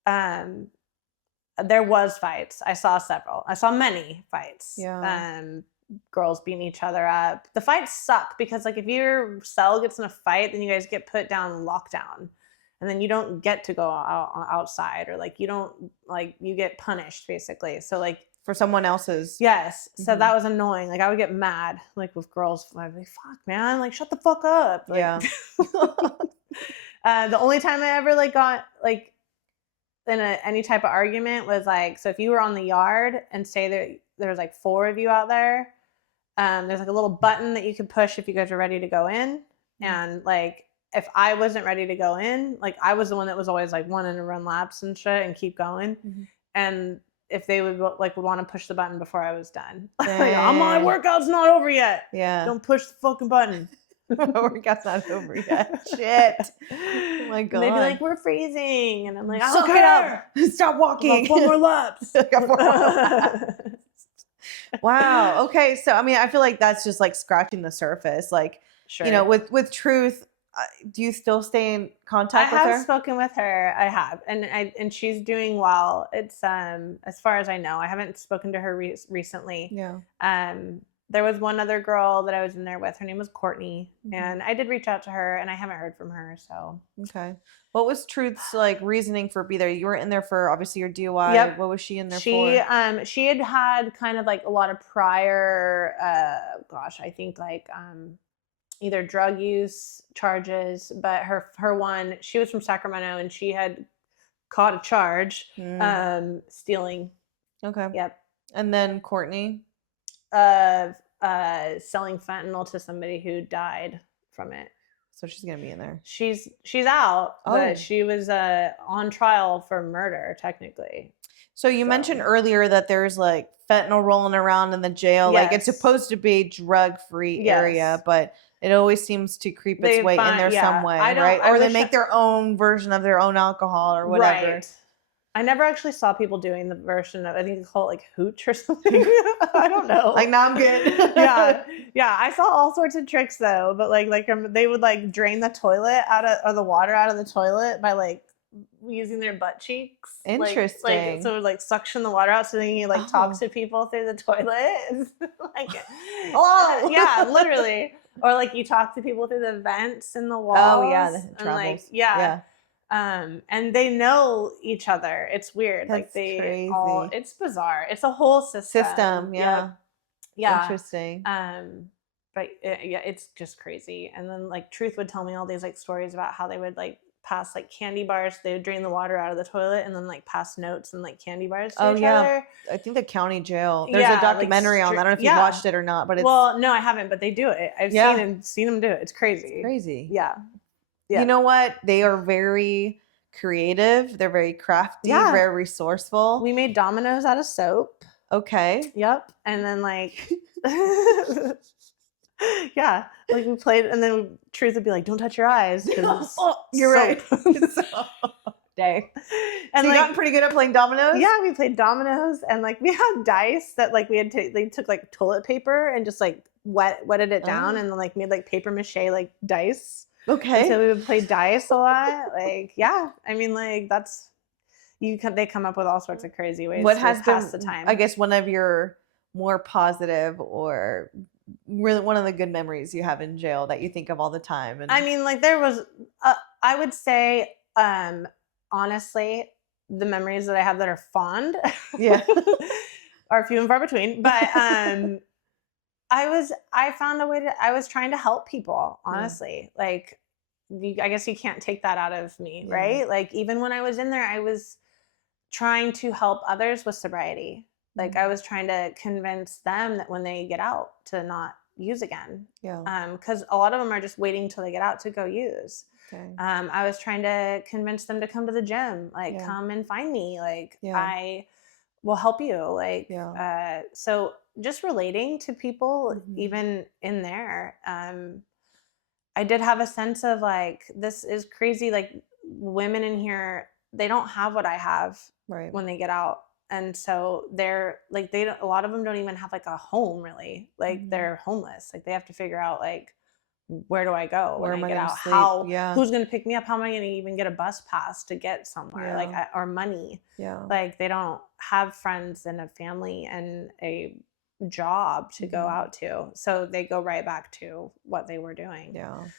there was fights. I saw many fights. Yeah. Girls beating each other up. The fights suck because like if your cell gets in a fight, then you guys get put down lockdown, and then you don't get to go outside, or like you don't, like you get punished basically. So like for someone else's. Yes. So that was annoying. Like I would get mad like with girls. I'd be like, fuck man, like shut the fuck up. Like, Yeah. The only time I ever like got like in any type of argument was like, so if you were on the yard and say there was like 4 of you out there, there's like a little button that you could push if you guys are ready to go in. And like if I wasn't ready to go in, like I was the one that was always like wanting to run laps and shit and keep going. And if they would want to push the button before I was done, like, my workout's not over yet. Yeah. Don't push the fucking button. My workout's not over yet. Shit. Oh my God. And they'd be like, we're freezing. And I'm like, I Suck don't it care. up. Stop walking. 4 more laps. Wow. Okay. So, I mean, I feel like that's just like scratching the surface. Like, Sure. with Truth, do you still stay in I contact with have her? spoken with her. I have, and she's doing well. It's as far as I know, I haven't spoken to her recently. Yeah. There was one other girl that I was in there with. Her name was Courtney, Mhm. and I did reach out to her, and I haven't heard from her. So Okay. What was Truth's like reasoning for be there? You were in there for obviously your DUI. Yep. What was she in there she for? she had kind of like a lot of prior I think like either drug use charges, but her one, she was from Sacramento and she had caught a charge stealing. Okay. Yep. And then Courtney. Of selling fentanyl to somebody who died from it. So she's gonna be in there. She's out, Oh. but she was on trial for murder technically. So you mentioned earlier that there's like fentanyl rolling around in the jail. Yes. Like it's supposed to be drug-free area, but it always seems to creep its way in there some way, right? Or they make their own version of their own alcohol or whatever. Right. I never actually saw people doing the version of, I think they call it like hooch or something. I don't know. Like, now I'm good. Yeah. I saw all sorts of tricks though, but like they would like drain the toilet or the water out of the toilet by like using their butt cheeks. Interesting. So it would like suction the water out so then you like talk to people through the toilet. Like, hello. Yeah, literally. Or like you talk to people through the vents in the walls. Oh yeah, the travels. Like, yeah. And they know each other. It's weird. That's like they crazy. it's bizarre. It's a whole system. Yeah. Yeah. Interesting. But yeah, it's just crazy. And then like Truth would tell me all these like stories about how they would like pass like candy bars. They would drain the water out of the toilet and then like pass notes and like candy bars to each other. I think the county jail. There's a documentary on that. I don't know if you watched it or not, but it's no, I haven't, but they do it. I've seen them do it. It's crazy. It's crazy. Yeah. You know what? They are very creative. They're very crafty, very resourceful. We made dominoes out of soap. Okay. Yep. And then like yeah, like we played, and then Truth would be like, "Don't touch your eyes." You're right. Dang. And so like, you gotten pretty good at playing dominoes? Yeah, we played dominoes, and like we had dice that like we had they took like toilet paper and just like wetted it down, and then like made like paper mache like dice. Okay. And so we would play dice a lot. Like, yeah, I mean, like that's they come up with all sorts of crazy ways to pass the time. I guess one of your more positive or really one of the good memories you have in jail that you think of all the time. And I mean, like there was, I would say, honestly, the memories that I have that are fond, are few and far between. But I found a way I was trying to help people, honestly. Like, I guess you can't take that out of me, right? Like, even when I was in there, I was trying to help others with sobriety. Like, I was trying to convince them that when they get out to not use again. Yeah. Because a lot of them are just waiting till they get out to go use. Okay. I was trying to convince them to come to the gym. Like, come and find me. Like, I will help you. Like, so just relating to people, even in there, I did have a sense of like, this is crazy. Like, women in here, they don't have what I have when they get out. And so they're like, a lot of them don't even have like a home really. Like they're homeless. Like they have to figure out like, where do I go when I get out? Who's going to pick me up? How am I going to even get a bus pass to get somewhere? Like, or money. Like they don't have friends and a family and a job to go out to. So they go right back to what they were doing.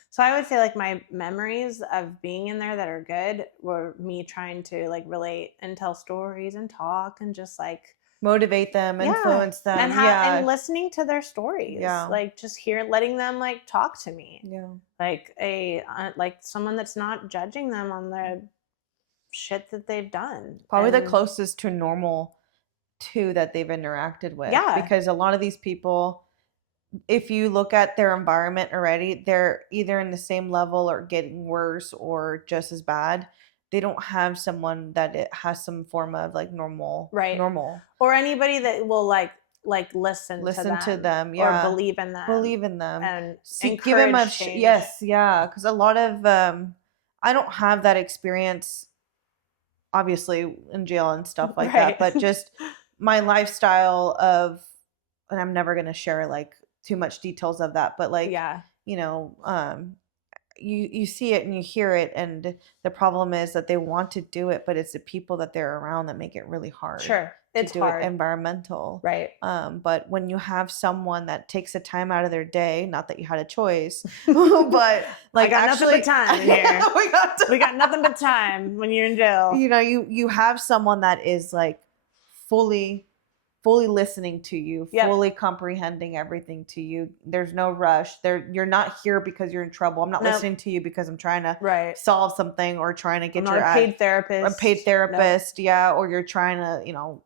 So I would say like my memories of being in there that are good were me trying to like relate and tell stories and talk and just like motivate them, influence them, and listening to their stories. Like just letting them like talk to me. Like like someone that's not judging them on the shit that they've done. Probably the closest to normal too that they've interacted with. Because a lot of these people, if you look at their environment already, they're either in the same level or getting worse or just as bad. They don't have someone that it has some form of like normal or anybody that will like listen to them or believe in them and give them a change. Because a lot of I don't have that experience obviously in jail and stuff like that, but just my lifestyle of, and I'm never going to share like too much details of that, but like, you know, you see it and you hear it, and the problem is that they want to do it, but it's the people that they're around that make it really hard. Sure. It's to do hard. it environmental. Right. But when you have someone that takes the time out of their day, not that you had a choice, but like I got actually, nothing but time in here. we got nothing but time when you're in jail. You know, you have someone that is like fully listening to you, fully comprehending everything to you. There's no rush. You're not here because you're in trouble. I'm not listening to you because I'm trying to solve something or trying to get I'm not a paid therapist. Yeah, or you're trying to,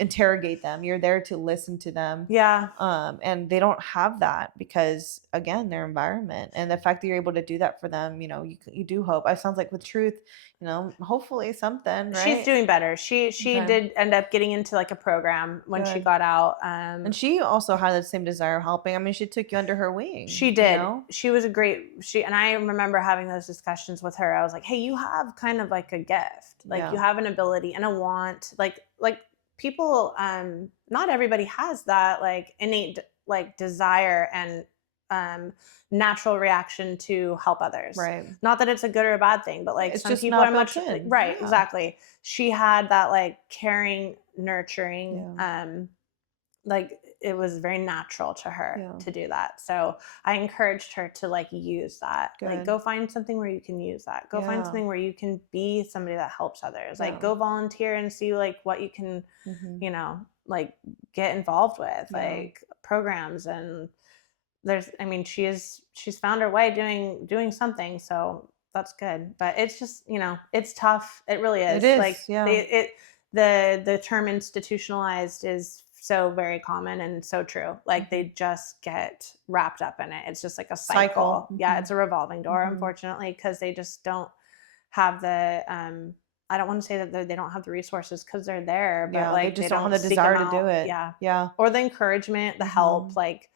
interrogate them. You're there to listen to them. Yeah. And they don't have that because, again, their environment, and the fact that you're able to do that for them, you do hope. It sounds like with Truth, hopefully something, right? She's doing better. She did end up getting into like a program when she got out. And she also had the same desire of helping. I mean, she took you under her wing. She did. She was and I remember having those discussions with her. I was like, hey, you have kind of like a gift. Like you have an ability and a want. Like people, not everybody has that like innate like desire and natural reaction to help others. Right. Not that it's a good or a bad thing, but like it's some just people not are much right. Yeah. Exactly. She had that like caring, nurturing, like it was very natural to her to do that. So I encouraged her to like use that. Good. Like go find something where you can use that. Go find something where you can be somebody that helps others. Like go volunteer and see like what you can, like get involved with, like programs. And she's found her way doing something. So that's good. But it's just, it's tough. It really is. It is. Like the term institutionalized is so very common and so true. Like they just get wrapped up in it. It's just like a cycle. Yeah, it's a revolving door, unfortunately, because they just don't have the I don't want to say that they don't have the resources because they're there, but like they just don't have the desire to do it. Yeah. Or the encouragement, the help. Like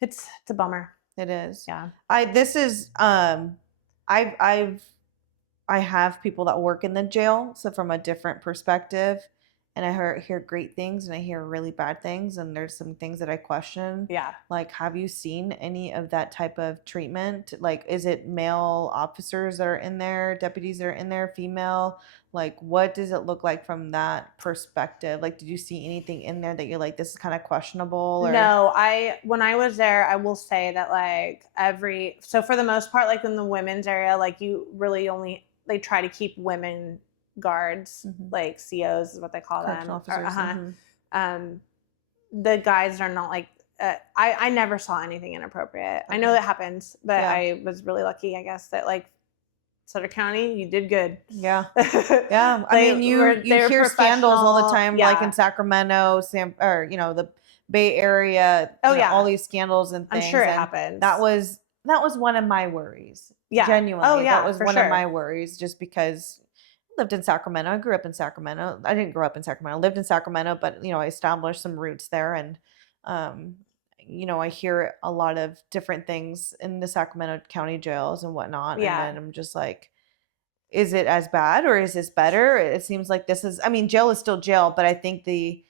it's a bummer. It is. Yeah. I have people that work in the jail, so from a different perspective, and I hear great things and I hear really bad things, and there's some things that I question. Yeah. Like, have you seen any of that type of treatment? Like, is it male officers that are in there, deputies that are in there, female? Like, what does it look like from that perspective? Like, did you see anything in there that you're like, this is kind of questionable? Or? No, when I was there, I will say that like so for the most part, like in the women's area, like you really they try to keep women guards, like COs is what they call them. Officers. The guys are not like, I never saw anything inappropriate. Okay. I know that happens, but I was really lucky, I guess, that like Sutter County, you did good. Yeah. Yeah. I mean, you hear scandals all the time, like in Sacramento, the Bay Area. All these scandals and things. I'm sure it happens. That was one of my worries. Yeah. Genuinely. Oh, yeah. That was one of my worries, just because I lived in Sacramento. I grew up in Sacramento. I didn't grow up in Sacramento. I lived in Sacramento, but, I established some roots there. And, I hear a lot of different things in the Sacramento County jails and whatnot. Yeah. And I'm just like, is it as bad or is this better? It seems like jail is still jail, but I think the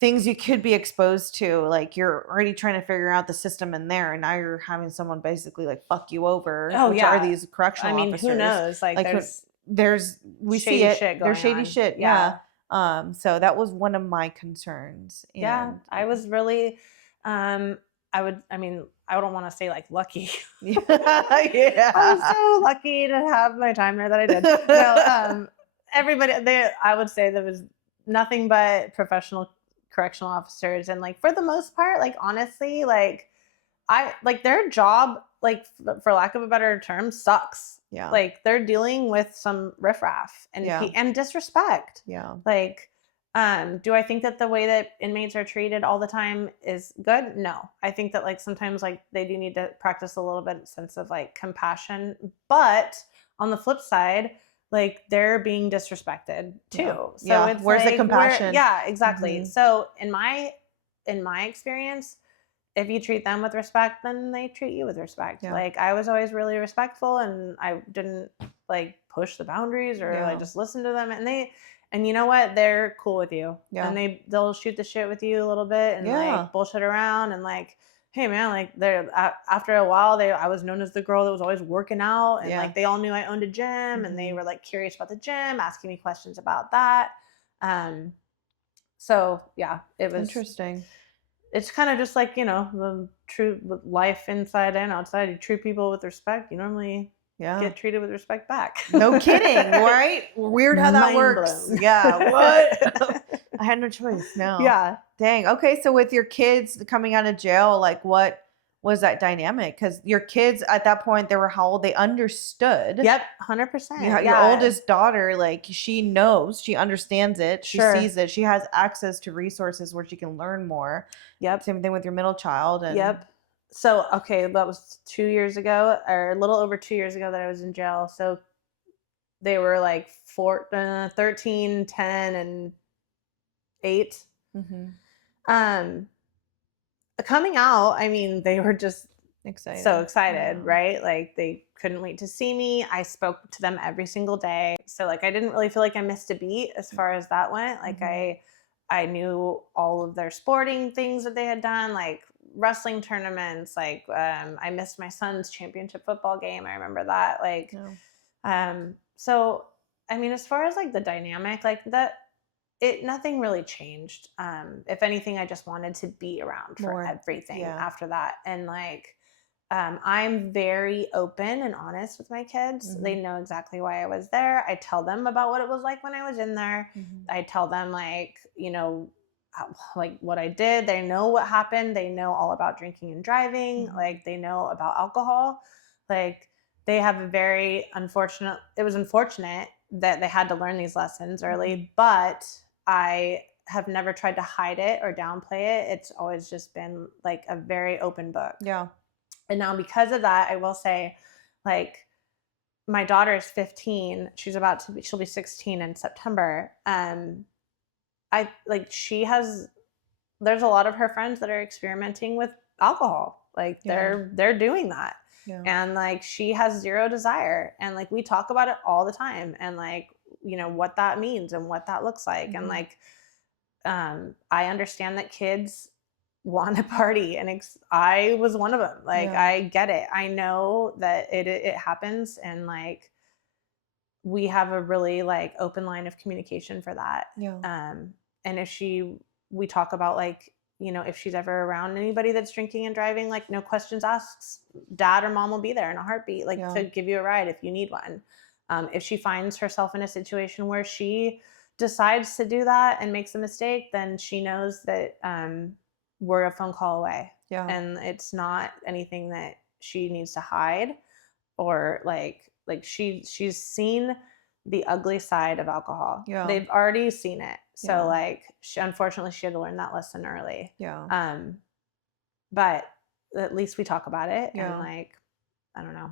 things you could be exposed to, like you're already trying to figure out the system in there, and now you're having someone basically like fuck you over. Oh, which are these correctional officers? Who knows? Like we see it. There's shady shit. Yeah. So that was one of my concerns. And I was really, I don't want to say like lucky. Yeah. I was so lucky to have my time there that I did. No, everybody, I would say there was nothing but professional correctional officers, and like for the most part, like honestly, like I like their job, like for lack of a better term, sucks. Yeah. Like they're dealing with some riffraff and disrespect. Yeah. Like, do I think that the way that inmates are treated all the time is good? No. I think that like sometimes like they do need to practice a little bit sense of like compassion, but on the flip side, like they're being disrespected too. Yeah. So it's where's like, the compassion? Yeah, exactly. So in my experience, if you treat them with respect, then they treat you with respect. Yeah. Like I was always really respectful, and I didn't like push the boundaries or like just listen to them. And you know what? They're cool with you. Yeah. And they'll shoot the shit with you a little bit and like bullshit around and like hey man, like after a while, I was known as the girl that was always working out, and like they all knew I owned a gym, and they were like curious about the gym, asking me questions about that. So yeah, it was interesting. It's kind of just like, the true life inside and outside. You treat people with respect, you normally get treated with respect back. No kidding, right? Weird how that Mind works. blown. Yeah, what? I had no choice. No. Yeah. Dang. Okay, so with your kids coming out of jail, like what was that dynamic? Because your kids at that point, they were how old? They understood. Yep, 100%. Your oldest daughter, like she knows, she understands it, she Sure. sees it, she has access to resources where she can learn more. Yep. Same thing with your middle child. And Yep. So, okay, that was 2 years ago, or a little over 2 years ago that I was in jail. So they were like 13, 10, and 8. Coming out, I mean, they were just excited. So excited, right? Like they couldn't wait to see me. I spoke to them every single day. So like I didn't really feel like I missed a beat as far as that went. Like I knew all of their sporting things that they had done, like wrestling tournaments. Like I missed my son's championship football game. I remember that. Like so I mean, as far as like the dynamic, like nothing really changed. If anything, I just wanted to be around for everything after that. And like I'm very open and honest with my kids. They know exactly why I was there. I tell them about what it was like when I was in there. I tell them like, like what I did. They know what happened. They know all about drinking and driving. Like they know about alcohol. Like they have it was unfortunate that they had to learn these lessons early, but I have never tried to hide it or downplay it. It's always just been like a very open book. Yeah. And now because of that, I will say, like, my daughter is 15. She'll be 16 in September. There's a lot of her friends that are experimenting with alcohol. Like they're doing that. Yeah. And like, she has zero desire. And like, we talk about it all the time. And like, what that means and what that looks like. And like, I understand that kids want to party, and I was one of them. Like I get it. I know that it happens, and like we have a really like open line of communication for that. And if we talk about like, if she's ever around anybody that's drinking and driving, like no questions asked, dad or mom will be there in a heartbeat, like to give you a ride if you need one. If she finds herself in a situation where she decides to do that and makes a mistake, then she knows that we're a phone call away. Yeah. And it's not anything that she needs to hide, or like she's seen the ugly side of alcohol. Yeah. They've already seen it. So like unfortunately she had to learn that lesson early. Yeah. But at least we talk about it. Yeah. And like, I don't know.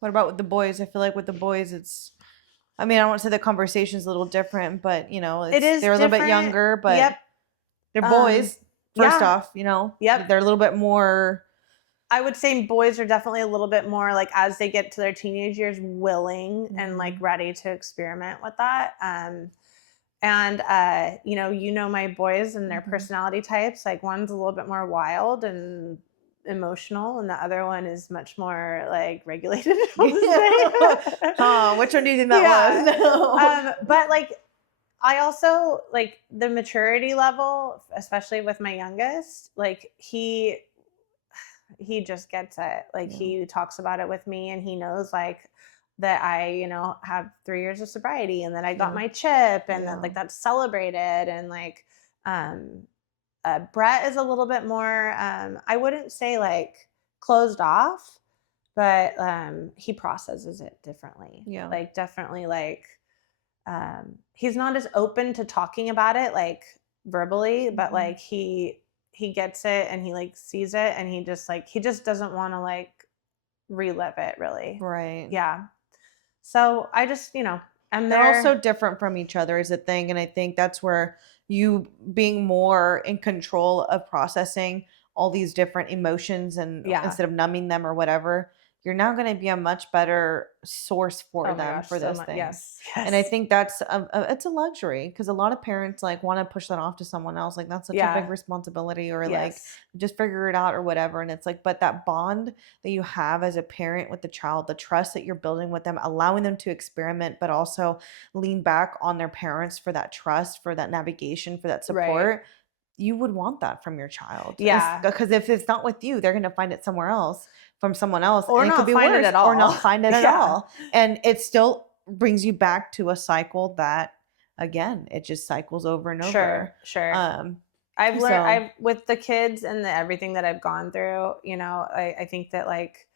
What about with the boys? I feel like with the boys I mean, I won't say the conversation's a little different, but it is. They're a little bit younger, but they're boys. First off, they're a little bit more. I would say boys are definitely a little bit more like, as they get to their teenage years, willing and like ready to experiment with that. And my boys and their personality types. Like one's a little bit more wild and emotional, and the other one is much more like regulated. Which one do you think that was? But like, I also like the maturity level, especially with my youngest. Like he just gets it. Like he talks about it with me, and he knows like that I have 3 years of sobriety, and that I got my chip, and that like that's celebrated. And like Brett is a little bit more I wouldn't say like closed off, but he processes it differently. Yeah. Like definitely like he's not as open to talking about it like verbally, but like he gets it, and he like sees it, and he just doesn't want to like relive it really. Right. Yeah. So I just, and they're also different from each other is a thing. And I think that's where you being more in control of processing all these different emotions, and instead of numbing them or whatever, you're now going to be a much better source for them for those things. Yes. And I think that's it's a luxury, because a lot of parents like want to push that off to someone else. Like, that's such a big responsibility, or like just figure it out or whatever. And it's like, but that bond that you have as a parent with the child, the trust that you're building with them, allowing them to experiment, but also lean back on their parents for that trust, for that navigation, for that support. You would want that from your child. Yeah. Because if it's not with you, they're going to find it somewhere else from someone else. Or and not it could be find worse, it at all. or not find it at all. And it still brings you back to a cycle that, again, it just cycles over and over. Sure. I've learned with the kids and everything that I've gone through, you know, I think that like,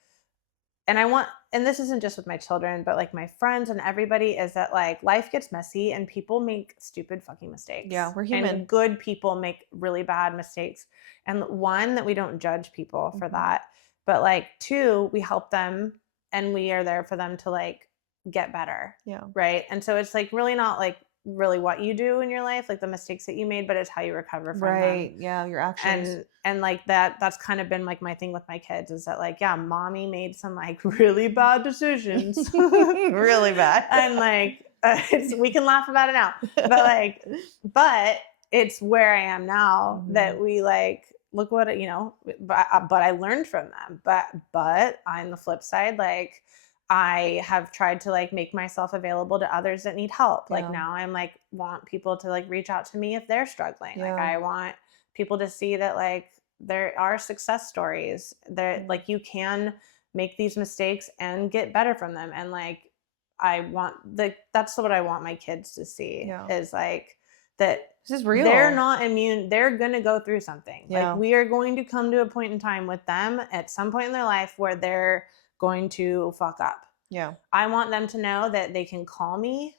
and this isn't just with my children, but like my friends and everybody, is that like life gets messy and people make stupid fucking mistakes. Yeah, we're human. And good people make really bad mistakes. And one, that we don't judge people for that. But like, two, we help them and we are there for them to like get better. Yeah. Right. And so it's like really not like really what you do in your life, like the mistakes that you made, but it's how you recover from them. Yeah, your actions. And like that's kind of been like my thing with my kids, is that like, yeah, mommy made some like really bad decisions. Really bad. And like we can laugh about it now, but it's where I am now, that we like, look what you know, but I learned from them, but on the flip side, like I have tried to like make myself available to others that need help. Like now I'm like, want people to like reach out to me if they're struggling. Like I want people to see that like there are success stories that like you can make these mistakes and get better from them. And like, that's what I want my kids to see, is like that this is real. They're not immune. They're going to go through something. Like we are going to come to a point in time with them at some point in their life where they're going to fuck up. Yeah. I want them to know that they can call me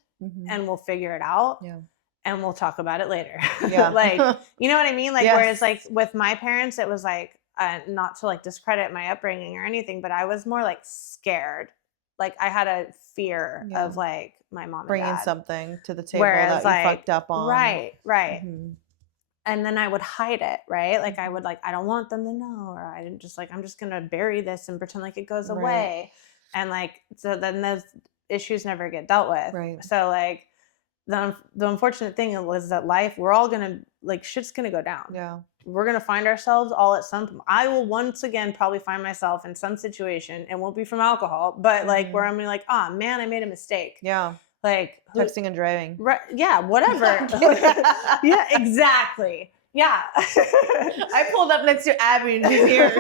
and we'll figure it out. Yeah. And we'll talk about it later. Yeah. Like, you know what I mean? Like, whereas like with my parents, it was like, not to like discredit my upbringing or anything, but I was more like scared. Like I had a fear of like my mom bringing and dad. Something to the table that you fucked up on. Right. And then I would hide it, right? Like I would like, I don't want them to know, or I didn't just like, I'm just going to bury this and pretend like it goes away. And like, so then those issues never get dealt with. Right. So like the unfortunate thing is that life, we're all going to like, shit's going to go down. Yeah. We're going to find ourselves all at some, I will once again probably find myself in some situation, and won't be from alcohol, but like where I'm gonna be like, oh man, I made a mistake. Yeah. Like texting and driving. Right. Yeah. Whatever. Yeah, exactly. Yeah. I pulled up next to Abbey and she's here.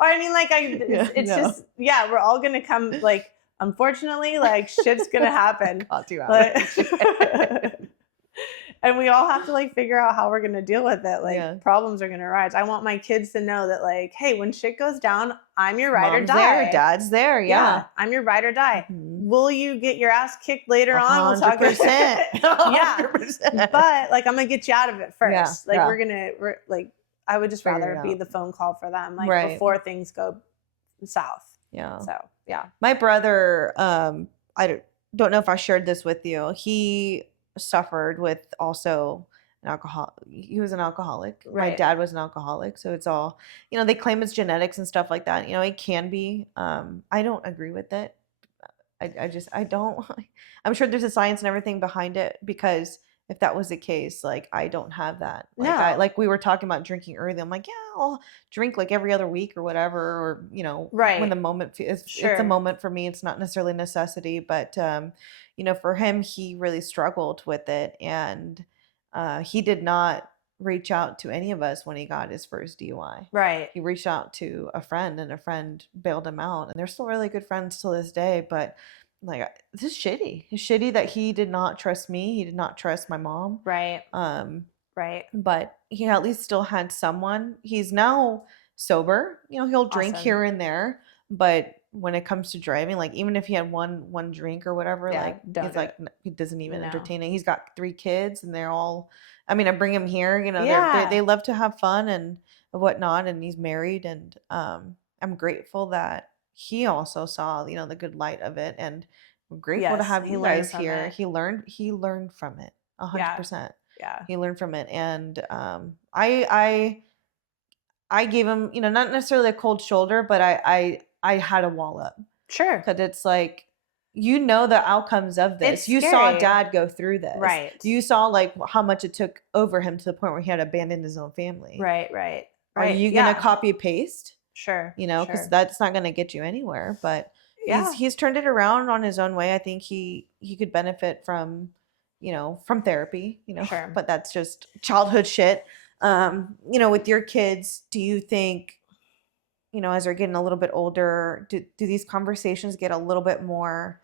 Or I mean, like, it's just, we're all going to come, like, unfortunately, like, shit's going to happen. Caught you out. And we all have to, like, figure out how we're going to deal with it. Like, problems are going to arise. I want my kids to know that, like, hey, when shit goes down, I'm your ride or die. There, dad's there, yeah. I'm your ride or die. Will you get your ass kicked later on? We'll talk about it. 100%. But, like, I'm going to get you out of it first. Yeah, like, we're like, I would just rather be the phone call for them, like, before things go south. Yeah. So, yeah. My brother, I don't know if I shared this with you. He suffered with also an alcohol. He was an alcoholic. Right. My dad was an alcoholic. So it's all, you know, they claim it's genetics and stuff like that. You know, it can be. I don't agree with it. I don't. I'm sure there's a science and everything behind it, because if that was the case, like, I don't have that. Like, like we were talking about drinking early. I'm like, yeah, I'll drink like every other week or whatever, or, you know, when the moment is, it's a moment for me. It's not necessarily a necessity, but, you know, for him, he really struggled with it. And he did not reach out to any of us when he got his first DUI. Right. He reached out to a friend, and a friend bailed him out. And they're still really good friends to this day. But like, this is shitty. It's shitty that he did not trust me. He did not trust my mom. Right. Right. But he at least still had someone. He's now sober. You know, he'll drink here and there, but when it comes to driving, like, even if he had one drink or whatever, like, he's like, he doesn't even entertain it. He's got 3 kids, and they're all, I mean, I bring him here, you know, they love to have fun and whatnot, and he's married, and I'm grateful that he also saw, you know, the good light of it, and I'm grateful to have you guys here. He learned from it 100%. Yeah. He learned from it. And I gave him, you know, not necessarily a cold shoulder, but I had a wall up. Sure. Because it's like, you know the outcomes of this. It's you scary. saw dad go through this. Right. You saw like how much it took over him to the point where he had to abandon his own family. Right. Are you going to copy paste? Sure. You know, because that's not going to get you anywhere. But yeah, he's turned it around on his own way. I think he could benefit from, you know, from therapy, you know, sure. But that's just childhood shit. You know, with your kids, do you think, you know, as they're getting a little bit older, do these conversations get a little bit more,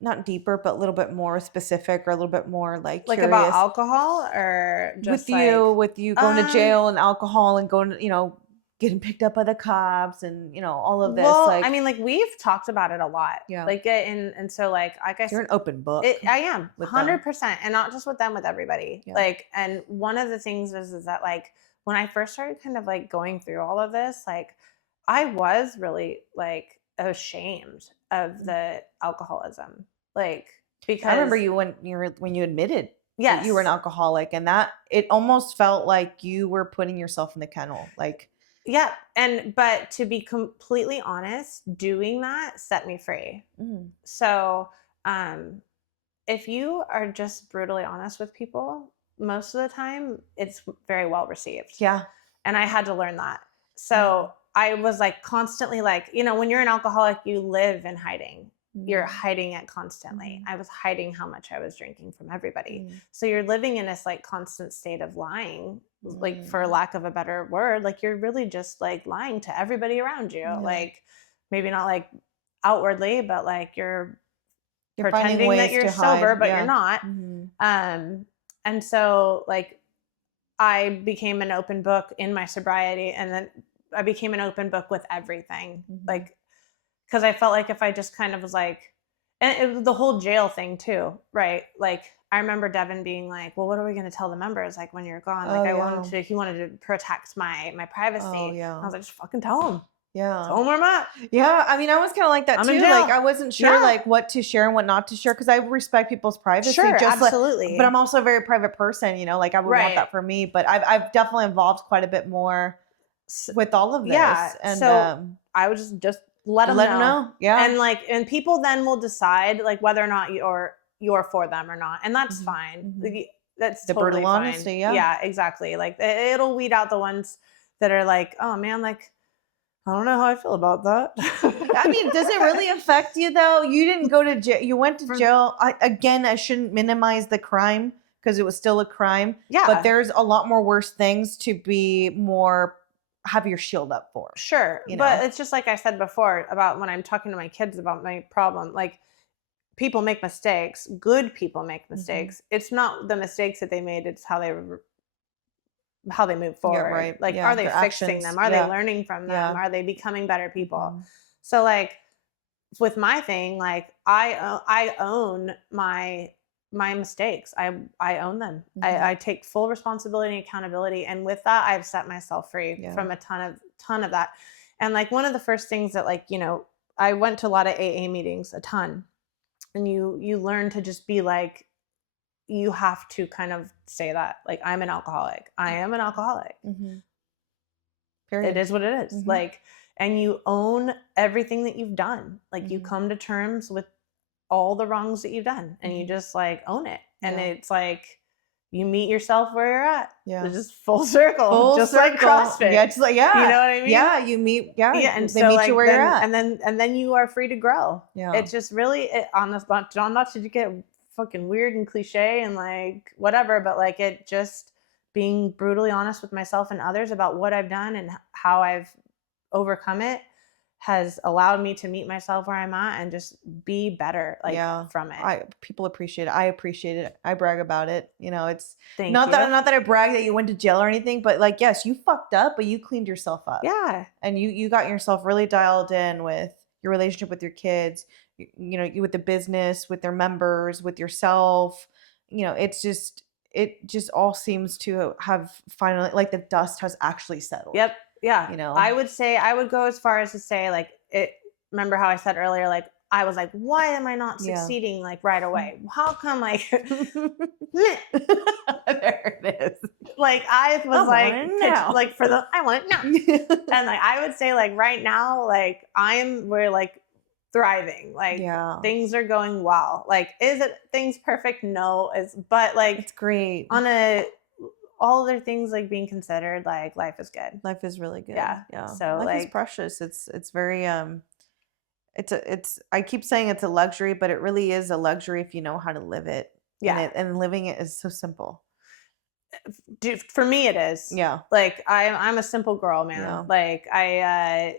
not deeper, but a little bit more specific or a little bit more like curious? about alcohol or just with you going to jail and alcohol and going, you know, getting picked up by the cops and, you know, all of this. Well, like, I mean, like we've talked about it a lot. Yeah. Like, and so like I guess you're an open book. I am 100%, and not just with them, with everybody. Yeah. Like, and one of the things is that like when I first started kind of like going through all of this, like I was really like ashamed of the alcoholism, like because I remember you when you admitted yes. that you were an alcoholic, and that it almost felt like you were putting yourself in the kennel, like. Yeah, but to be completely honest, doing that set me free. Mm. So, if you are just brutally honest with people, most of the time it's very well received. Yeah, and I had to learn that. So I was like constantly like, you know, when you're an alcoholic, you live in hiding. You're hiding it constantly. I was hiding how much I was drinking from everybody. So you're living in this like constant state of lying, like for lack of a better word, like you're really just like lying to everybody around you. Like maybe not like outwardly, but like you're pretending that you're sober, but you're not. And so like I became an open book in my sobriety, and then I became an open book with everything. Like, because I felt like if I just kind of was like, and it was the whole jail thing too, right? Like I remember Devin being like, well, what are we going to tell the members? Like when you're gone, like he wanted to protect my privacy. I was like, just fucking tell him. Yeah. Tell them where I'm at. Yeah. I mean, I was kind of like that too. Like I wasn't sure like what to share and what not to share, because I respect people's privacy. Sure, absolutely. But I'm also a very private person, you know, like I would want that for me, but I've definitely evolved quite a bit more with all of this. Yeah. And so I would just let them know. Yeah. And like, and people then will decide like whether or not you're for them or not. And that's fine. That's the totally brutal fine. honesty. Yeah. Yeah, exactly. Like it'll weed out the ones that are like, oh man, like, I don't know how I feel about that. I mean, does it really affect you though? You didn't go to jail. You went to jail. I shouldn't minimize the crime because it was still a crime. Yeah. But there's a lot more worse things to be more have your shield up for. Sure. You know? But it's just like I said before about when I'm talking to my kids about my problem, like people make mistakes. Good people make mistakes. It's not the mistakes that they made. It's how they move forward. Yeah, right. Like, are they fixing actions. them? Are they learning from them? Are they becoming better people? So like with my thing, like I own my mistakes. I own them. I take full responsibility and accountability. And with that, I've set myself free from a ton of that. And like one of the first things that like, you know, I went to a lot of AA meetings, a ton. And you learn to just be like, you have to kind of say that, like, I'm an alcoholic. I am an alcoholic. Period. It is what it is. Like, and you own everything that you've done. Like you come to terms with all the wrongs that you've done and you just like own it. And it's like, you meet yourself where you're at. Yeah. It's just full circle. Just like CrossFit. Yeah. It's like, you know what I mean? Yeah. You meet, and they so meet like, you where you're at. And then you are free to grow. Yeah. It's just really on the spot. Not to get fucking weird and cliche and like whatever, but like it just being brutally honest with myself and others about what I've done and how I've overcome it has allowed me to meet myself where I'm at and just be better from it. People appreciate it. I appreciate it. I brag about it. You know, it's not that I brag that you went to jail or anything, but like, yes, you fucked up, but you cleaned yourself up. Yeah. And you got yourself really dialed in with your relationship with your kids, you know, with the business, with their members, with yourself. You know, it just all seems to have finally, like the dust has actually settled. Yep. Yeah. You know, I would go as far as to say like remember how I said earlier, like I was like, why am I not succeeding like right away? How come like there it is. Like I was I like, want it now. like for the, I want it now. And like, I would say like right now, like we're like thriving. Like Yeah. things are going well. Like, is it things perfect? No, but like It's great. on all other things like being considered, like life is good. Life is really good. Yeah. So life is like precious. It's very it's I keep saying it's a luxury, but it really is a luxury if you know how to live it. Yeah. And living it is so simple. For me it is. Yeah. Like I'm a simple girl, man. Yeah. Like I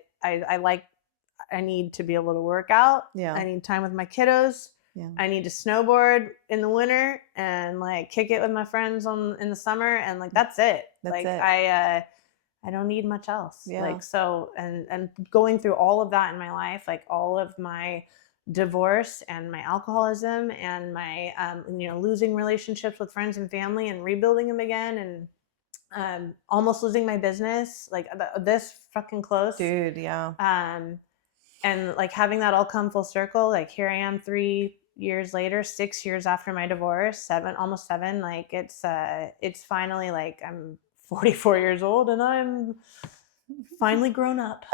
need to be able to work out. Yeah. I need time with my kiddos. Yeah. I need to snowboard in the winter and like kick it with my friends in the summer, and like that's it. That's like it. I don't need much else. Yeah. Like so and going through all of that in my life, like all of my divorce and my alcoholism and my losing relationships with friends and family and rebuilding them again, and almost losing my business, like this fucking close. Dude, yeah. And like having that all come full circle, like here I am 3 years later, 6 years after my divorce, almost 7, like it's finally like I'm 44 years old and I'm finally grown up.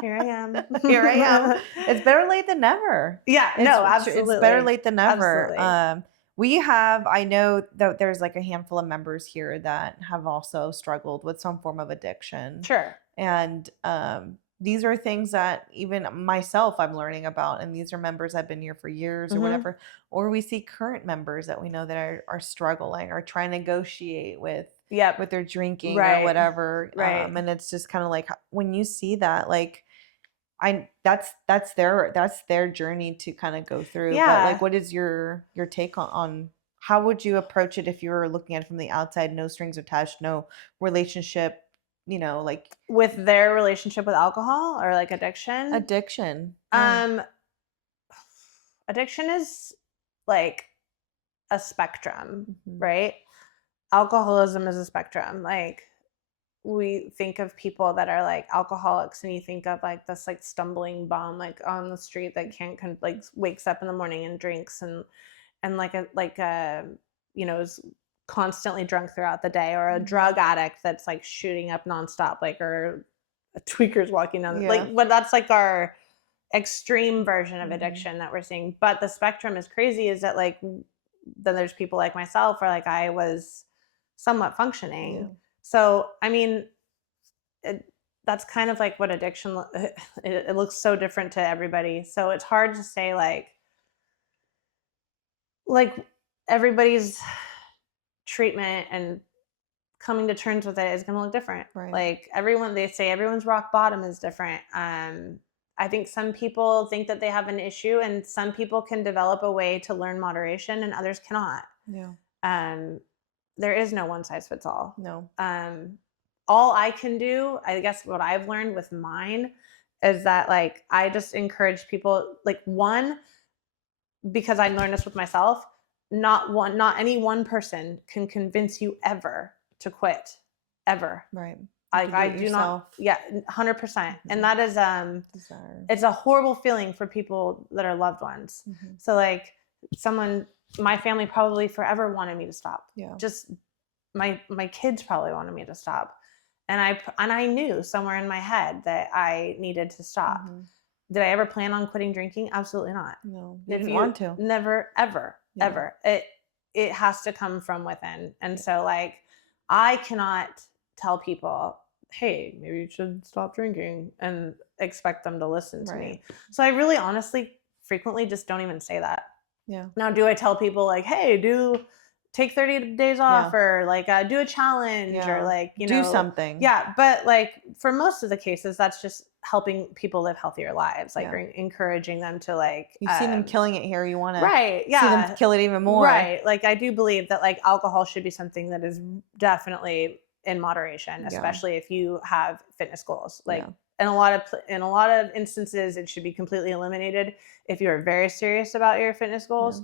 Here I am. Here I am. It's better late than never. Yeah, no, absolutely. It's better late than never. Absolutely. I know that there's like a handful of members here that have also struggled with some form of addiction. Sure. And these are things that even myself I'm learning about, and these are members that have been here for years or whatever. Or we see current members that we know that are struggling or trying to negotiate with their drinking or whatever. Right. And it's just kind of like when you see that, like that's their journey to kind of go through. Yeah. But like, what is your take on how would you approach it if you were looking at it from the outside, no strings attached, no relationship, like with their relationship with alcohol or like addiction? Addiction is like a spectrum, right? Alcoholism is a spectrum. Like we think of people that are like alcoholics and you think of like this like stumbling bum like on the street that can't like wakes up in the morning and drinks and is constantly drunk throughout the day, or a drug addict that's like shooting up nonstop, like, or a tweaker's walking down like, but that's like our extreme version of addiction that we're seeing. But the spectrum is crazy is that like then there's people like myself where like I was somewhat functioning. So I mean that's kind of like what addiction it looks so different to everybody, so it's hard to say like everybody's treatment and coming to terms with it is going to look different. Right. Like they say everyone's rock bottom is different. I think some people think that they have an issue, and some people can develop a way to learn moderation and others cannot. There is no one size fits all. No. All I can do, I guess what I've learned with mine is that like I just encourage people, like, one, because I learned this with myself, not any one person can convince you ever to quit, ever. Right. Like I do yourself. not. Yeah, 100%. And that is it's a horrible feeling for people that are loved ones. So like my family probably forever wanted me to stop. Yeah. Just my kids probably wanted me to stop. And I knew somewhere in my head that I needed to stop. Did I ever plan on quitting drinking? Absolutely not. No. You didn't want to. Never, ever, ever. It has to come from within. And so like I cannot tell people, hey, maybe you should stop drinking and expect them to listen to me. So I really honestly frequently just don't even say that. Yeah. Now, do I tell people like, hey, take 30 days off or like do a challenge or like, do something. Yeah. But like for most of the cases, that's just helping people live healthier lives, like encouraging them to like, you've seen them killing it here. You want to see them kill it even more. Right. Like I do believe that like alcohol should be something that is definitely in moderation, especially if you have fitness goals. Like in a lot of instances, it should be completely eliminated if you're very serious about your fitness goals.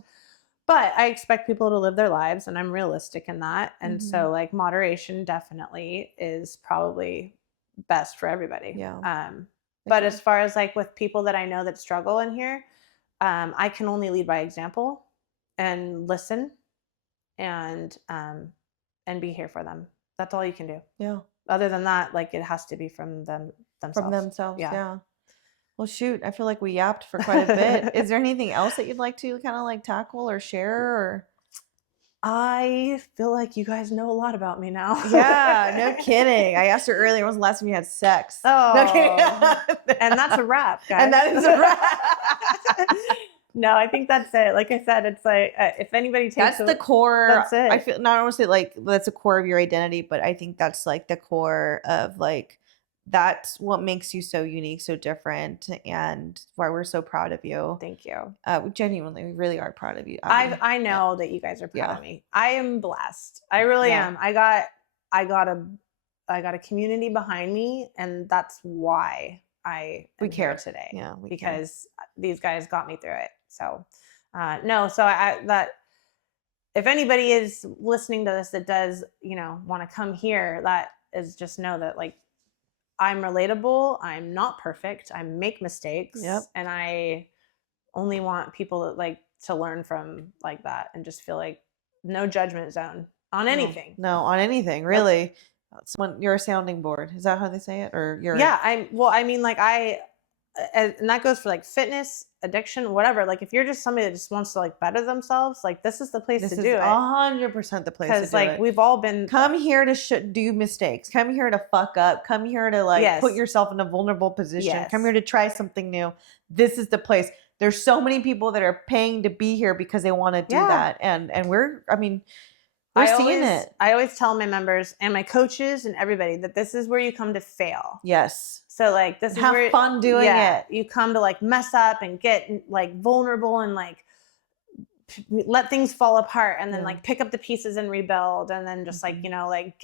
But I expect people to live their lives, and I'm realistic in that. And so like moderation definitely is probably best for everybody. But as far as like with people that I know that struggle in here, I can only lead by example and listen and and be here for them. That's all you can do. Yeah. Other than that, like, it has to be from themselves. From themselves. Yeah. Yeah. Well, shoot, I feel like we yapped for quite a bit. Is there anything else that you'd like to kind of like tackle or share? Or I feel like you guys know a lot about me now. yeah, no kidding. I asked her earlier, when's the last time you had sex? Oh, No kidding. and that's a wrap, guys. And that is a wrap. No, I think that's it. Like I said, it's like if anybody takes That's the core. That's it. I feel not only like that's the core of your identity, but I think that's like the core of like that's what makes you so unique, so different, and why we're so proud of you. Thank you. We genuinely, we really are proud of you. Abby. I know that you guys are proud Yeah. of me. I am blessed. I really Yeah. am. I got a community behind me, and that's why We am care here today. Yeah, we care. Because these guys got me through it. So no, so that if anybody is listening to this that does, want to come here, that is just know that like I'm relatable. I'm not perfect. I make mistakes. Yep. And I only want people that like to learn from like that and just feel like no judgment zone on anything. No, on anything, really. Someone, you're a sounding board. Is that how they say it? Or you're Yeah, and that goes for like fitness, addiction, whatever. Like if you're just somebody that just wants to like better themselves, like this is the place this to is do it. 100% the place to do Because like it. we've all been Come here to do mistakes. Come here to fuck up. Come here to like Yes. put yourself in a vulnerable position. Yes. Come here to try something new. This is the place. There's so many people that are paying to be here because they want to do Yeah. that. And we're seeing it. I always tell my members and my coaches and everybody that this is where you come to fail. Yes. So like this is Have where fun doing it. You come to like mess up and get like vulnerable and like let things fall apart and then Yeah. like pick up the pieces and rebuild and then just like like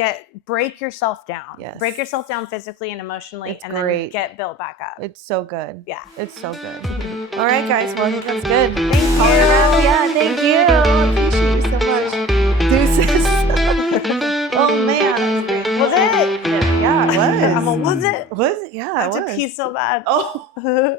break yourself down. Yes. Break yourself down physically and emotionally It's and great. then get built back up. It's so good. Yeah. It's so good. All right, guys. Well, I think that's good. Thank you. Yeah, thank you. I appreciate you so much. Deuces. Oh, man. Was it? Yeah, it was. I'm a, was it? Was it? Yeah, I it have to was. pee so bad. Oh.